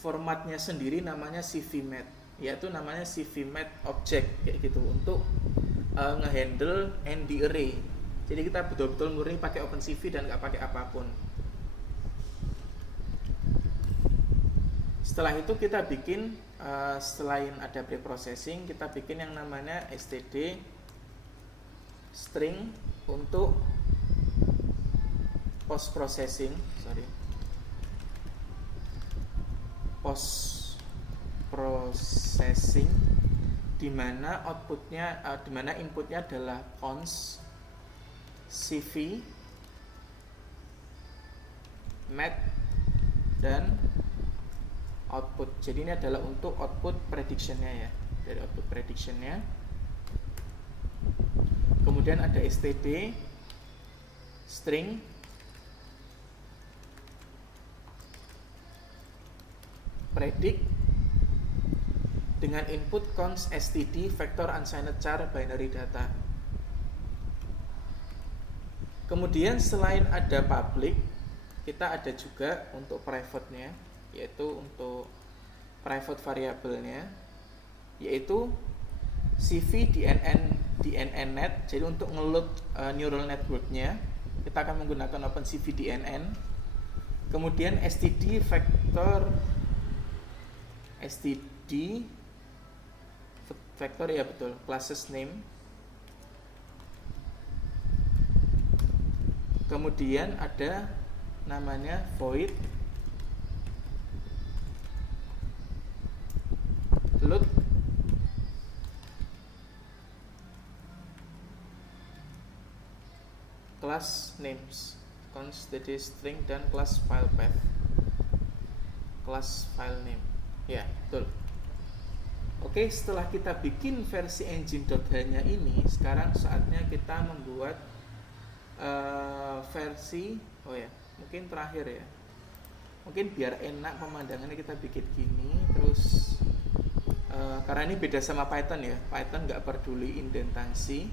formatnya sendiri namanya CVMath, yaitu namanya CVMath object, kayak gitu, untuk ngehandle ND array. Jadi kita betul-betul murni pakai OpenCV dan nggak pakai apapun. Setelah itu kita bikin selain ada preprocessing, kita bikin yang namanya std string untuk post processing, di mana outputnya, di mana inputnya adalah const cv math dan output. Jadi ini adalah untuk output predictionnya ya, dari output predictionnya. Kemudian ada std string predict dengan input const std vector unsigned char binary data. Kemudian selain ada public, kita ada juga untuk private-nya, yaitu untuk private variabelnya, yaitu CV DNN-net. Jadi untuk ngeload neural network-nya, kita akan menggunakan OpenCV DNN. Kemudian std vector ya betul, classes name. Kemudian ada namanya void load class names, const string dan class file path, class file name. Ya, betul. Oke, setelah kita bikin versi engine.h-nya ini, sekarang saatnya kita membuat versi, mungkin terakhir ya. Mungkin biar enak pemandangannya kita bikin gini, terus karena ini beda sama Python ya. Python nggak peduli indentasi.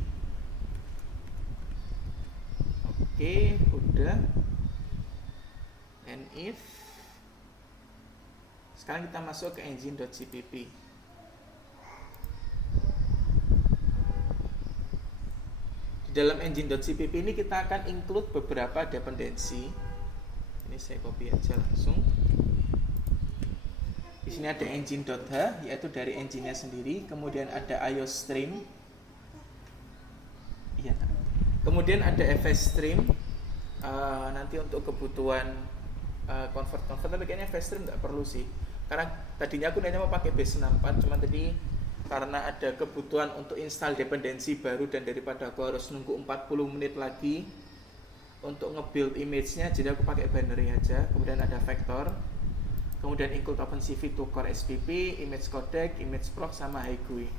Oke, udah. And if sekarang kita masuk ke engine.cpp. Di dalam engine.cpp ini kita akan include beberapa dependensi. Ini saya copy aja langsung. Di sini ada engine.h, yaitu dari engine-nya sendiri. Kemudian ada iostream. Iya. Kemudian ada fstream. Nanti untuk kebutuhan convert, tapi kayaknya fstream nggak perlu sih. Karena tadinya aku nanya mau pakai base 64, cuma tadi karena ada kebutuhan untuk install dependensi baru dan daripada aku harus nunggu 40 menit lagi untuk nge-build image-nya, jadi aku pakai binary aja. Kemudian ada vector, kemudian include OpenCV to core SPP, image codec, image proc, sama HiGUI.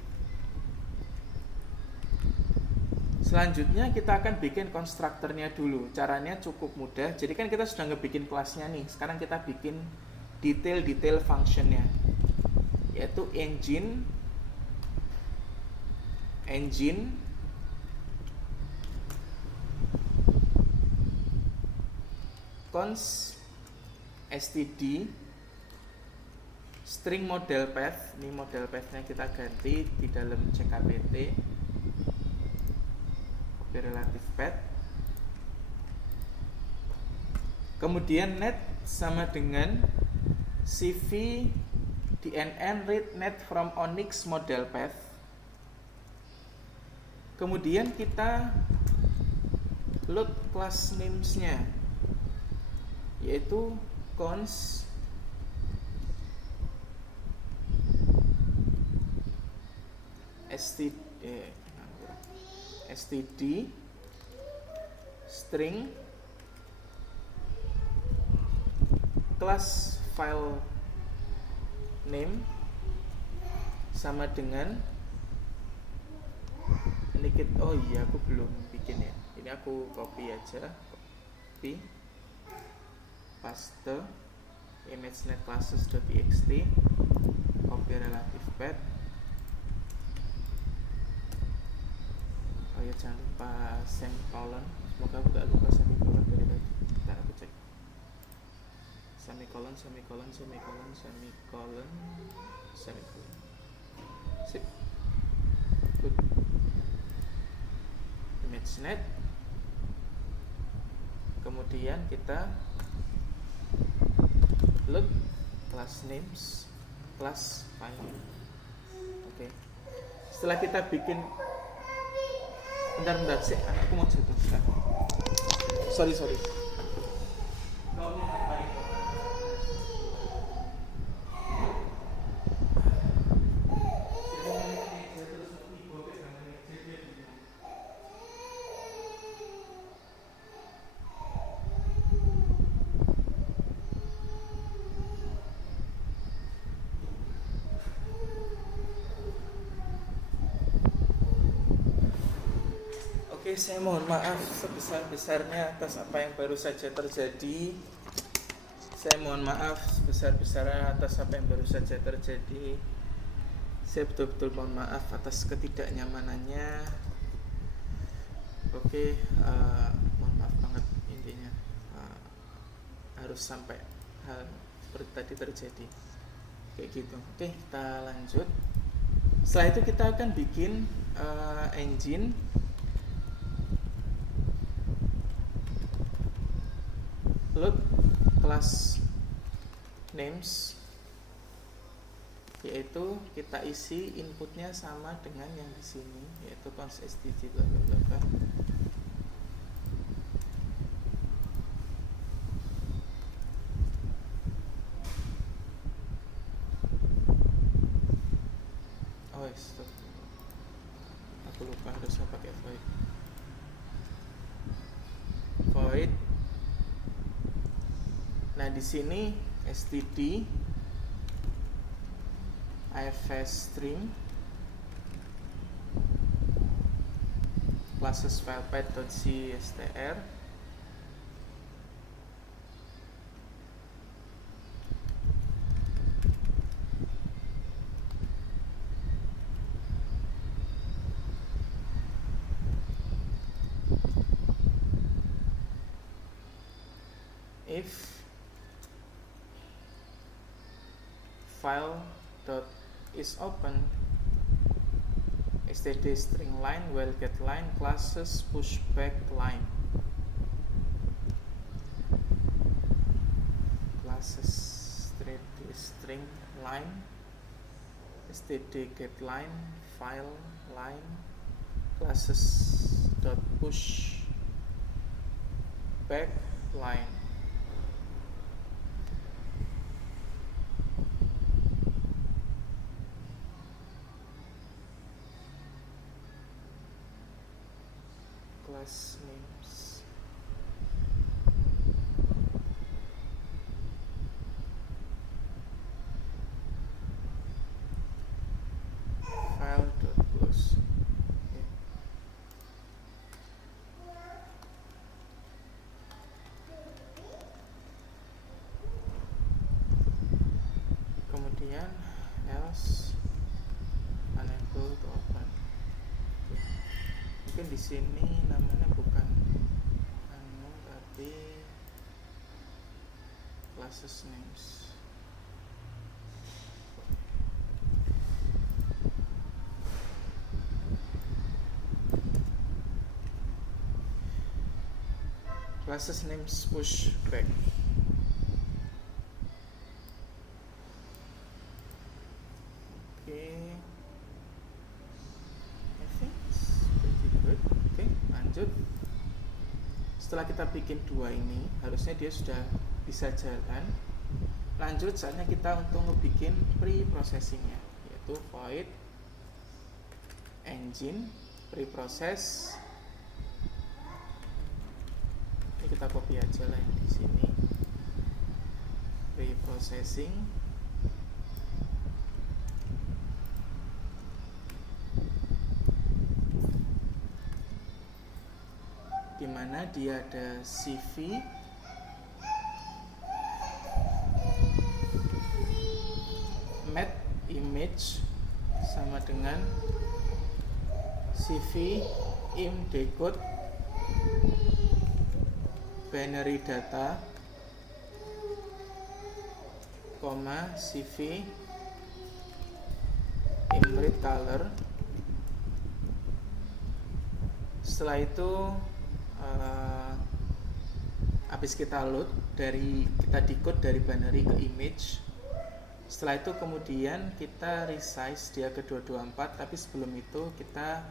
Selanjutnya kita akan bikin konstruktornya dulu. Caranya cukup mudah. Jadi kan kita sudah ngebikin kelasnya nih. Sekarang kita bikin detail functionnya, yaitu engine const std string model path. Ini model pathnya kita ganti di dalam CKBT, copy relative path. Kemudian net sama dengan CV DNN read net from Onyx model path. Kemudian kita load class names-nya, yaitu const std string class file name sama dengan ini kita, oh iya aku belum bikin ya, ini aku copy aja, copy paste ImageNet classes.txt, copy relative path. Oh ya, jangan lupa semicolon, semoga aku gak lupa semicolon dari tadi. Ntar aku cek. Semicolon. Sip. Good. ImageNet. Kemudian kita load class names, class file. Oke. Setelah kita bikin, bentar sih, anakku mau jatuh sekarang. Sorry. Oke, Oke, saya mohon maaf sebesar-besarnya atas apa yang baru saja terjadi. Saya mohon maaf sebesar-besarnya atas apa yang baru saja terjadi. Saya betul-betul mohon maaf atas ketidaknyamanannya. Oke, mohon maaf banget intinya. Harus sampai hal seperti tadi terjadi. Kayak gitu. Oke, kita lanjut. Setelah itu kita akan bikin engine. Load class names, yaitu kita isi inputnya sama dengan yang di sini, yaitu const std bla bla bla bla. Oh, stop. Aku lupa harusnya pakai void. Void. Nah, di sini std ifs string classes filepath.cstr if file dot is open std string line while get line classes pushback line classes string line std get line file line classes dot push back line. Class names. File.close. Okay. Kemudian else unable to open. Okay. Mungkin di sini namanya bukan tapi classes names. Classes names push back. Okay, I think it's pretty good. Okay, lanjut. Setelah kita bikin dua ini, harusnya dia sudah bisa jalan. Lanjut, saatnya kita untuk ngebikin pre-processingnya, yaitu void engine pre-process. Ini kita copy aja lah yang di sini. Pre-processing. Dimana dia ada cv mat image sama dengan cv im decode binary data, cv im read color. Setelah itu habis kita load kita decode dari binary ke image. Setelah itu kemudian kita resize dia ke 224, tapi sebelum itu kita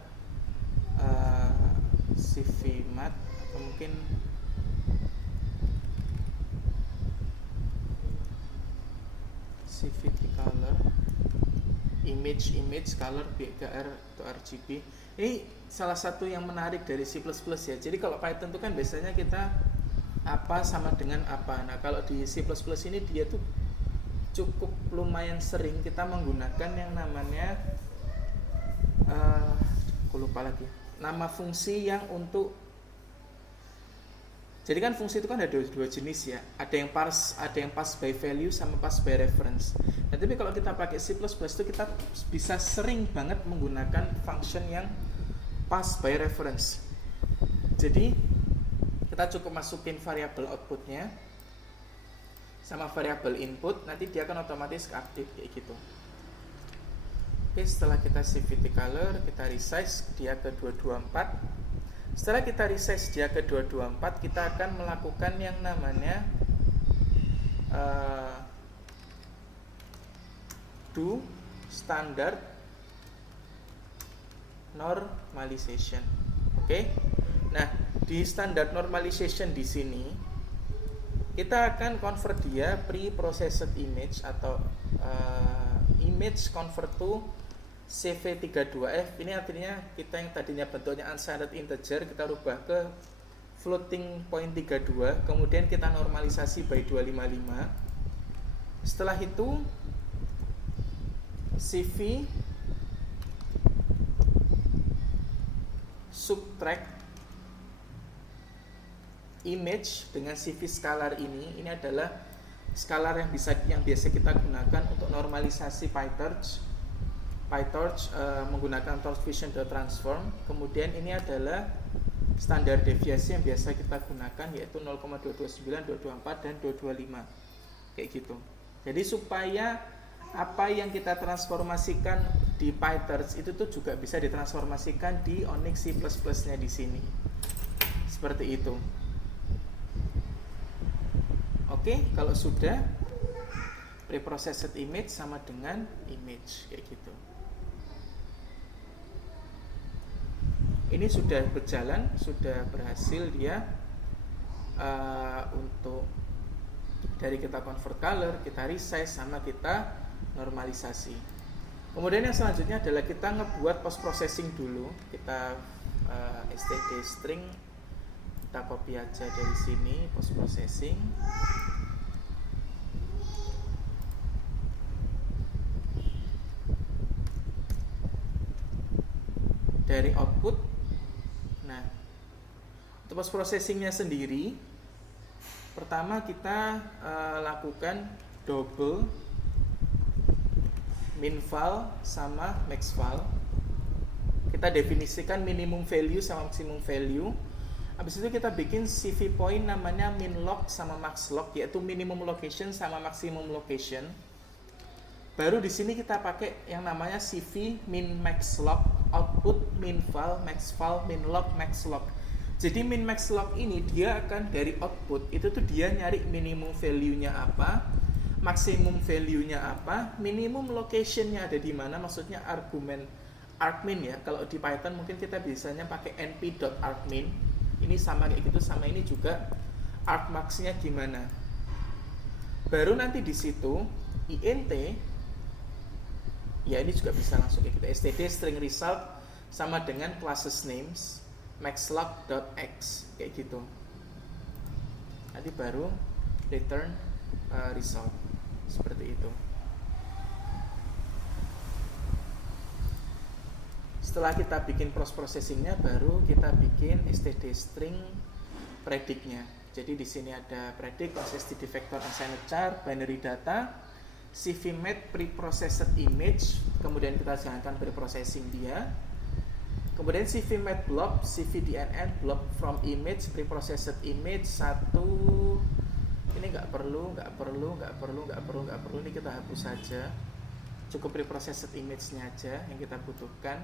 cv mat atau mungkin cv color image color BGR atau RGB. Ini salah satu yang menarik dari C++ ya. Jadi kalau Python itu kan biasanya kita apa sama dengan apa. Nah, kalau di C++ ini dia tuh cukup lumayan sering kita menggunakan yang namanya aku lupa lagi nama fungsi yang untuk, jadi kan fungsi itu kan ada dua jenis ya, ada yang pass by value sama pass by reference. Nah, tapi kalau kita pakai C++ itu kita bisa sering banget menggunakan function yang pass by reference. Jadi kita cukup masukin variabel outputnya sama variabel input, nanti dia akan otomatis aktif kayak gitu. Oke, setelah kita CVT color, kita resize dia ke 224. Setelah kita resize dia ke 224, kita akan melakukan yang namanya do standard normalization. Oke. Nah, di standard normalization di sini kita akan convert dia pre-processed image atau image convert to CV32F. Ini artinya kita yang tadinya bentuknya unsigned integer kita rubah ke floating point 32, kemudian kita normalisasi by 255. Setelah itu CV subtract image dengan CV scalar ini adalah scalar yang biasa kita gunakan untuk normalisasi PyTorch menggunakan torch vision.transform. Kemudian ini adalah standar deviasi yang biasa kita gunakan, yaitu 0,229, 224 dan 225 kayak gitu. Jadi supaya apa yang kita transformasikan di PyTorch itu tuh juga bisa ditransformasikan di Onyx C++-nya di sini. Seperti itu. Oke, kalau sudah preprocessed image sama dengan image kayak gitu. Ini sudah berjalan, sudah berhasil dia untuk dari kita convert color, kita resize sama kita normalisasi. Kemudian yang selanjutnya adalah kita ngebuat post processing dulu. Kita std string, kita copy aja dari sini post processing. Dari output. Nah, untuk post processingnya sendiri, pertama kita lakukan double min_val sama max_val. Kita definisikan minimum value sama maximum value. Habis itu kita bikin CV point namanya min_log sama max_log, yaitu minimum location sama maximum location. Baru di sini kita pakai yang namanya CV min_max_log, output min_val, max_val, min_log, max_log. Jadi min_max_log ini dia akan dari output itu tuh dia nyari minimum value-nya apa, maksimum value-nya apa, minimum location-nya ada di mana, maksudnya argumen argmin ya. Kalau di Python mungkin kita biasanya pakai np.argmin. Ini sama kayak gitu, sama ini juga argmax-nya gimana. Baru nanti di situ int, ya ini juga bisa langsung kayak gitu, std string result sama dengan classes names maxlog.x kayak gitu. Nanti baru return result seperti itu. Setelah kita bikin post processingnya, baru kita bikin std string predictnya. Jadi di sini ada predict consists the vector assigned char, binary data, CVMAT preprocessed image, kemudian kita jalankan preprocessing dia. Kemudian CVMAT blob, CVDNN blob from image, preprocessed image 1. Ini nggak perlu, ini kita hapus saja. Cukup preprocessed image-nya aja yang kita butuhkan.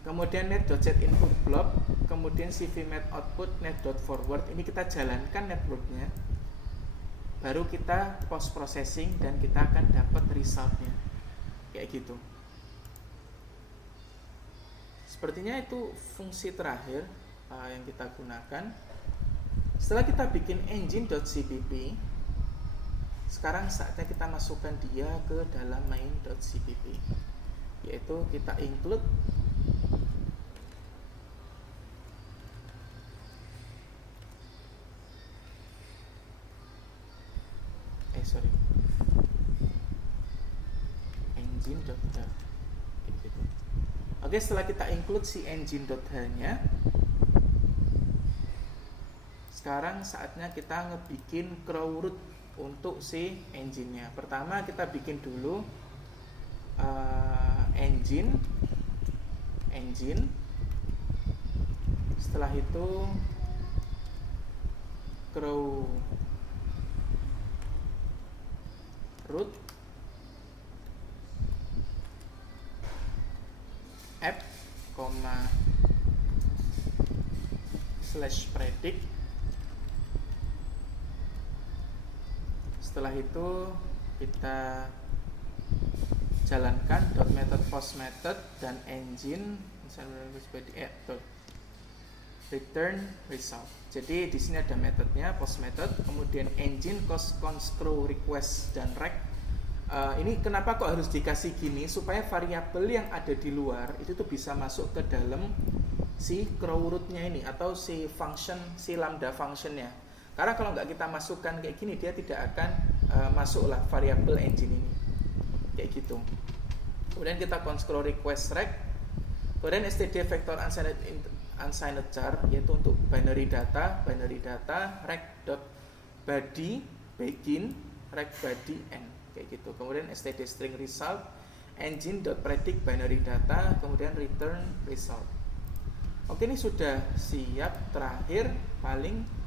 Kemudian net.set input blob, kemudian CVMAT output net.forward. Ini kita jalankan networknya. Baru kita post processing dan kita akan dapat resultnya kayak gitu. Sepertinya itu fungsi terakhir yang kita gunakan. Setelah kita bikin engine.cpp, sekarang saatnya kita masukkan dia ke dalam main.cpp, yaitu kita include engine.data gitu. Oke, setelah kita include si engine.h-nya, sekarang saatnya kita ngebikin crow root untuk si engine-nya. Pertama kita bikin dulu engine. Setelah itu crow root app, /predict. Setelah itu kita jalankan .method post method dan engine return result. Jadi di sini ada metodenya post method, kemudian engine conscrow request dan rec. Ini kenapa kok harus dikasih gini, supaya variabel yang ada di luar itu tuh bisa masuk ke dalam si crow root-nya ini atau si function, si lambda function-nya. Karena kalau nggak kita masukkan kayak gini, dia tidak akan masuklah variabel engine ini kayak gitu. Kemudian kita conscrow request rec, kemudian std vector unsigned char, yaitu untuk binary data rec.body begin rec.body end kayak gitu. Kemudian std string result engine.predict binary data, kemudian return result. Oke, ini sudah siap. Terakhir paling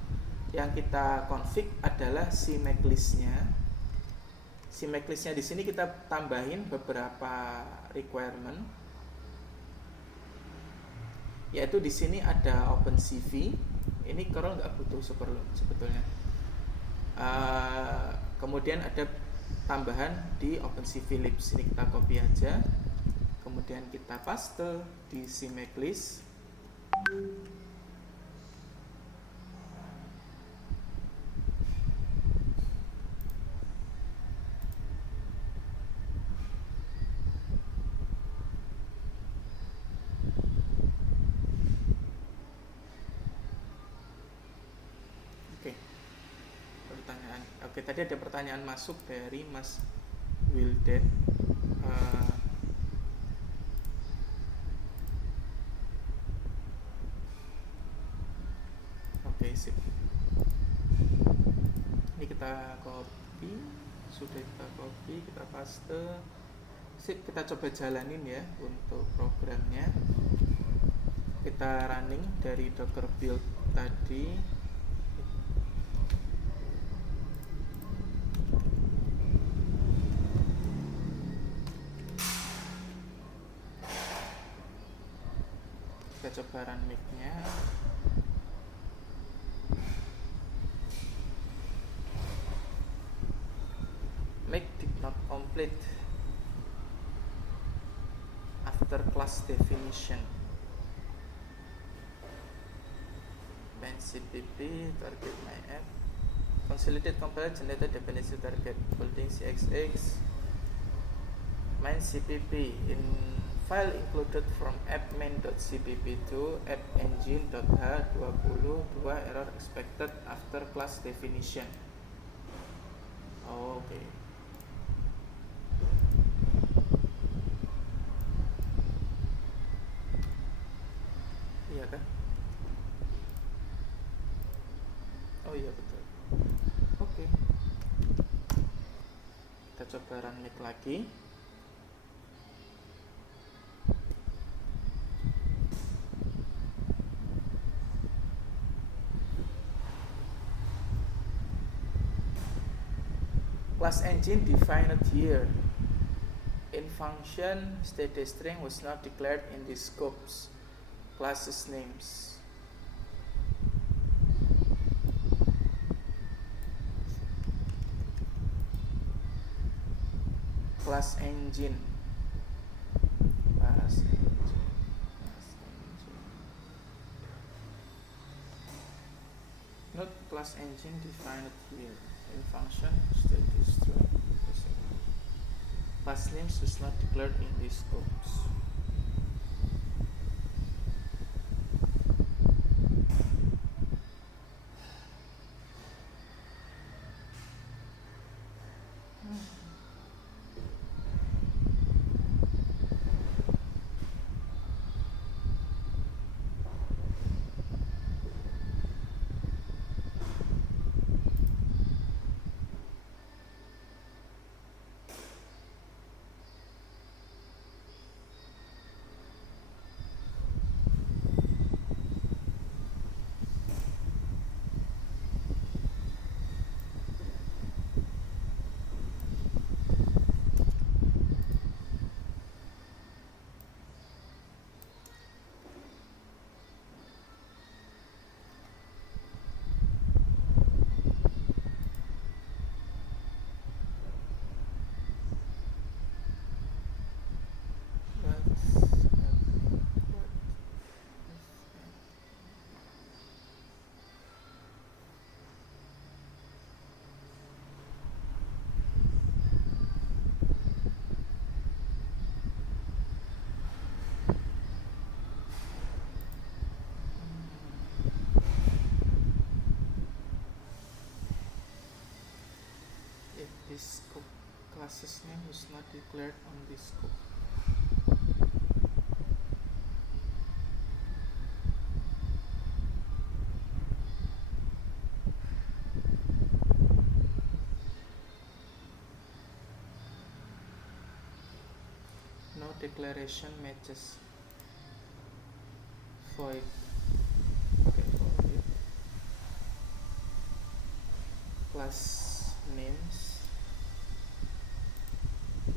yang kita config adalah si maclist-nya. Si maclist-nya di sini kita tambahin beberapa requirement, yaitu di sini ada OpenCV. Ini curl nggak butuh sebetulnya. Kemudian ada tambahan di OpenCV libs. Ini kita copy aja, kemudian kita paste di si maclist. Oke, tadi ada pertanyaan masuk dari Mas Wildan. Oke, sip. Ini kita copy, sudah kita copy, kita paste. Sip, kita coba jalanin ya untuk programnya. Kita running dari Docker build tadi. Kita coba run mic-nya. Make did not complete after class definition. Main CPP target my app. Consolidated compile generated dependency target building CXX. Main CPP in file included from app main.cpp to app engine.h22 error expected after class definition. Oke. Iya kan? Oh iya betul. Oke. Kita coba run mic lagi. Class engine defined here. In function, std string was not declared in the scopes. Classes names. Class engine. Not class engine defined here. In function, std string. Class names was not declared in the scopes. Classes name was not declared on this scope. No declaration matches. Void. Okay, void. Class names.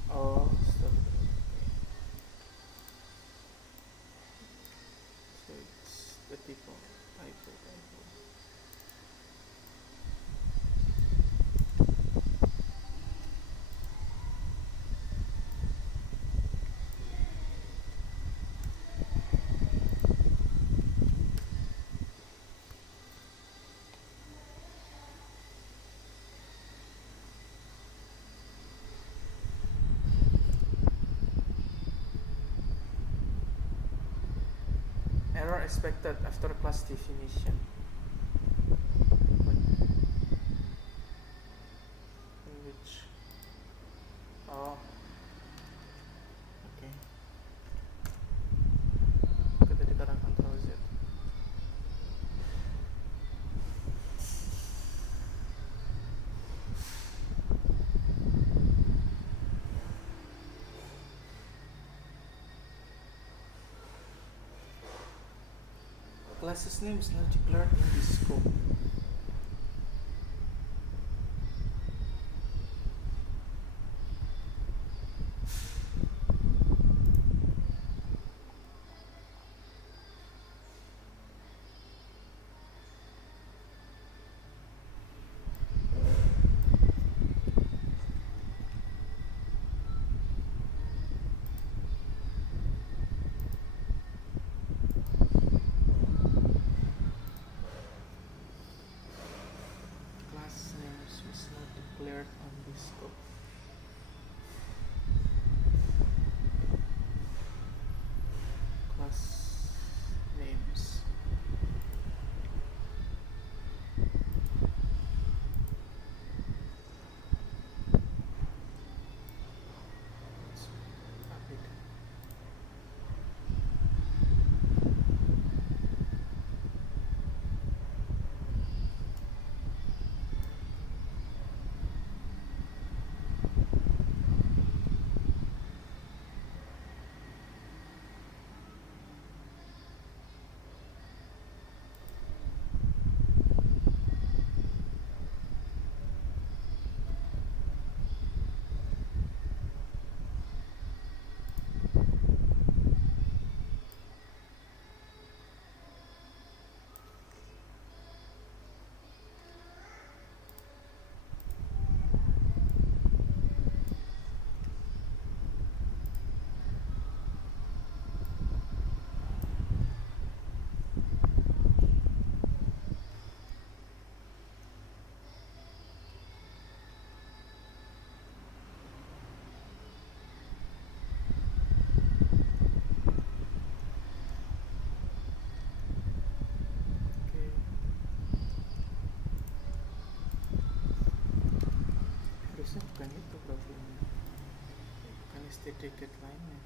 Oh, stop. So it's the default typo. Error expected after class definition. In which? Oh, oke. Kita ditaruh Ctrl Z. Classes name is not declared in this scope. Class names was not declared on this scope. Class names. Let's update. Oke. Harusnya bukan itu problemnya. Bukan std get lainnya.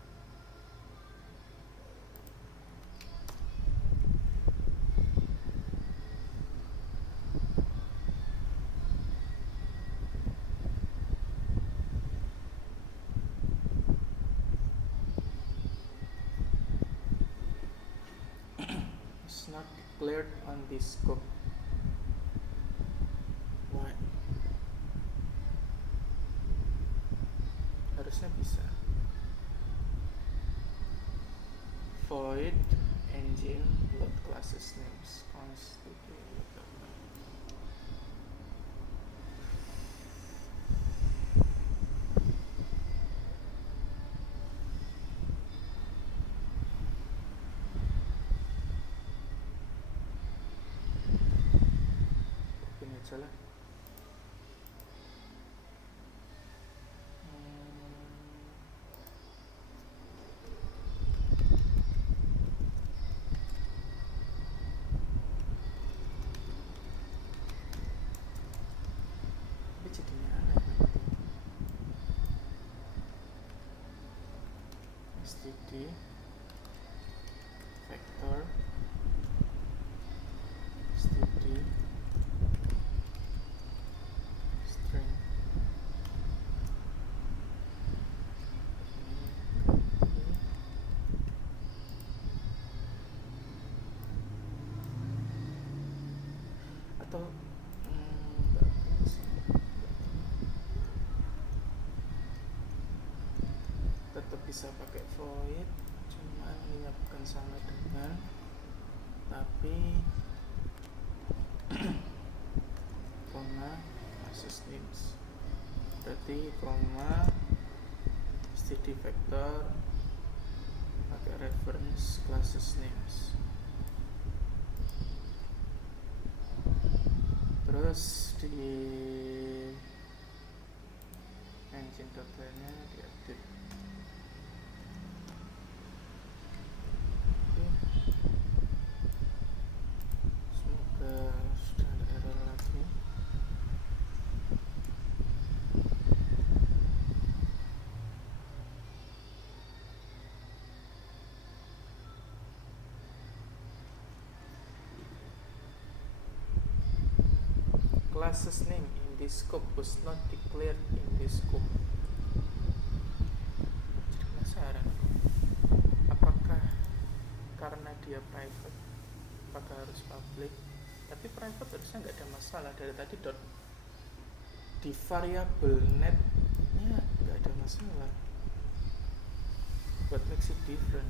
It's not declared on this scope. Why? Harusnya bisa. Void engine load classes names constitute. Ini aja lah. std vector std string. Atau tetap bisa pakai void, cuman ini bukan sama dengan, tapi koma classes names, berarti koma std vector pakai reference classes names. Terus di engine.nya diupdate. Semoga sudah ada error lagi. Classes name in this scope was not declared in this scope. Jadi penasaran, apakah karena dia private, apakah harus public? Tapi private harusnya nggak ada masalah. Dari tadi di variable net-nya nggak ada masalah. What makes it different?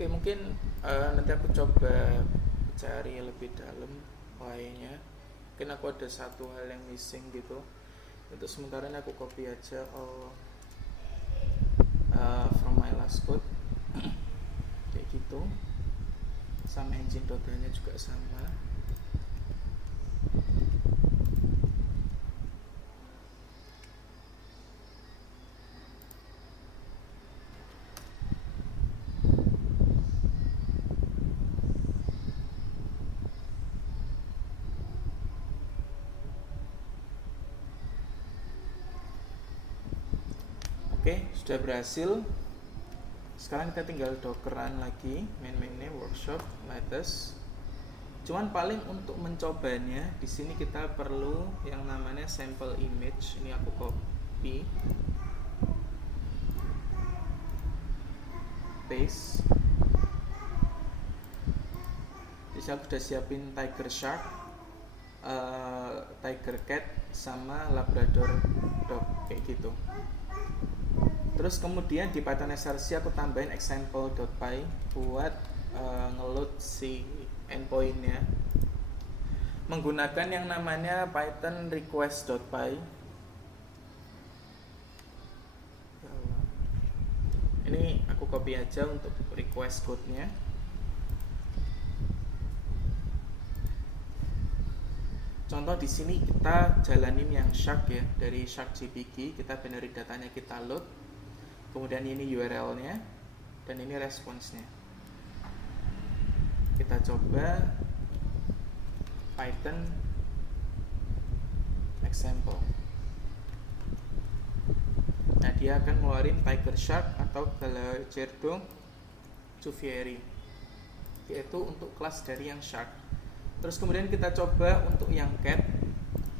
Oke, mungkin nanti aku coba cari lebih dalam why-nya. Mungkin aku ada satu hal yang missing gitu. Untuk sementara ini aku copy aja from my last code kayak gitu. Sama engine.nya juga sama. Oke, sudah berhasil. Sekarang kita tinggal dockeran lagi, main-mainnya workshop latest. Cuman paling untuk mencobanya di sini kita perlu yang namanya sample image. Ini aku copy, paste. Jadi saya sudah siapin tiger shark, tiger cat, sama labrador dog kayak gitu. Terus kemudian di Python src aku tambahin example.py buat ngeload si endpointnya menggunakan yang namanya python request.py. Ini aku copy aja untuk request code-nya. Contoh di sini kita jalanin yang shark ya, dari shark GPG kita benerin datanya, kita load. Kemudian ini URL-nya dan ini responsnya. Kita coba Python example. Nah, dia akan ngeluarin tiger shark atau Galargerdo Cuvieri, yaitu untuk kelas dari yang shark. Terus kemudian kita coba untuk yang cat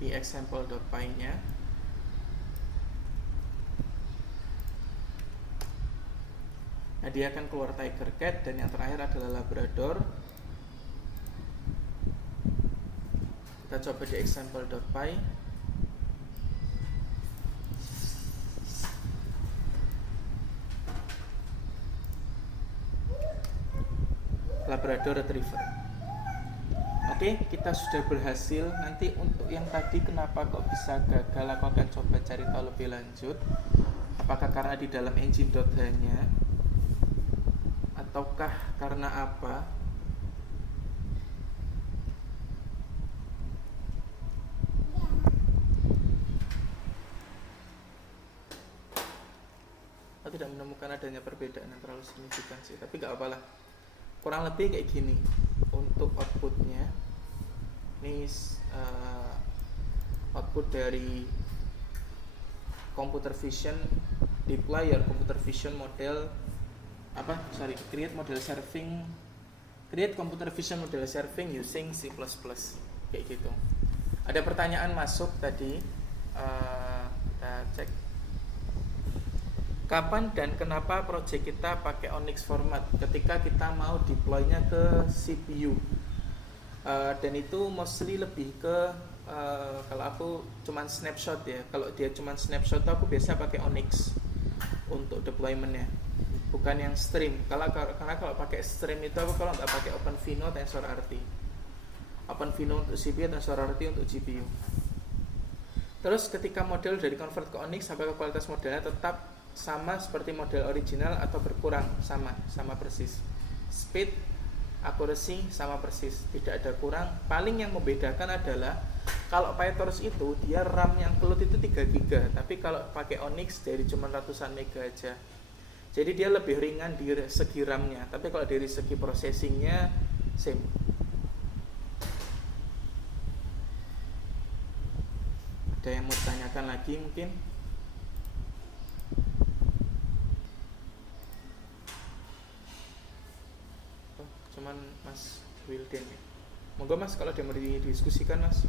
di example.py-nya. Nah, dia akan keluar tiger cat, dan yang terakhir adalah labrador. Kita coba di example.py. Labrador Retriever. Oke, kita sudah berhasil. Nanti untuk yang tadi kenapa kok bisa gagal, aku akan coba cari tahu lebih lanjut. Apakah karena di dalam engine.h-nya ataukah karena apa? Aku tidak menemukan adanya perbedaan yang terlalu signifikan sih, tapi gak apalah. Kurang lebih kayak gini untuk outputnya. Ini output dari computer vision deploy your computer vision model create computer vision model serving using C++, kayak gitu. Ada pertanyaan masuk tadi, kita cek. Kapan dan kenapa project kita pakai Onyx format ketika kita mau deploy-nya ke CPU? Dan itu mostly lebih ke kalau aku cuman snapshot ya. Kalau dia cuman snapshot, aku biasa pakai Onyx untuk deployment-nya, bukan yang stream. Karena kalau pakai stream itu aku kalau nggak pakai OpenVINO TensorRT. OpenVINO untuk CPU, TensorRT untuk GPU. Terus ketika model dari convert ke Onyx, apakah kualitas modelnya tetap sama seperti model original atau berkurang? Sama persis. Speed, accuracy sama persis, tidak ada kurang. Paling yang membedakan adalah kalau PyTorch itu dia RAM yang kelut itu 3 GB, tapi kalau pakai Onyx dari cuma ratusan mega aja. Jadi dia lebih ringan di segi RAM-nya, tapi kalau dari segi processing-nya same. Ada yang mau tanyakan lagi mungkin? Cuman Mas Wilden ya. Monggo Mas, kalau ada yang mau didiskusikan Mas.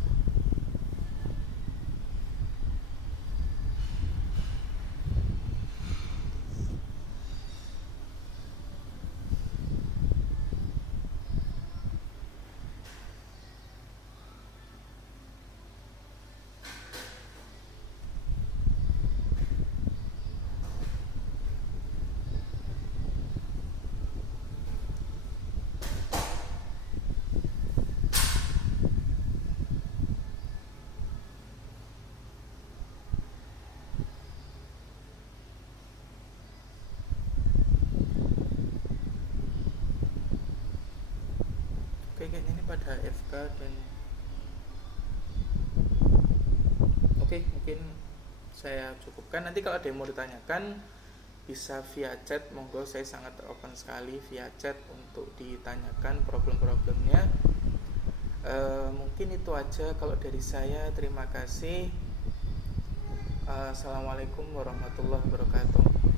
Kayaknya ini pada FK dan oke, mungkin saya cukupkan. Nanti kalau ada yang mau ditanyakan bisa via chat, monggo, saya sangat open sekali via chat untuk ditanyakan problem-problemnya. Mungkin itu aja kalau dari saya. Terima kasih. Assalamualaikum warahmatullahi wabarakatuh.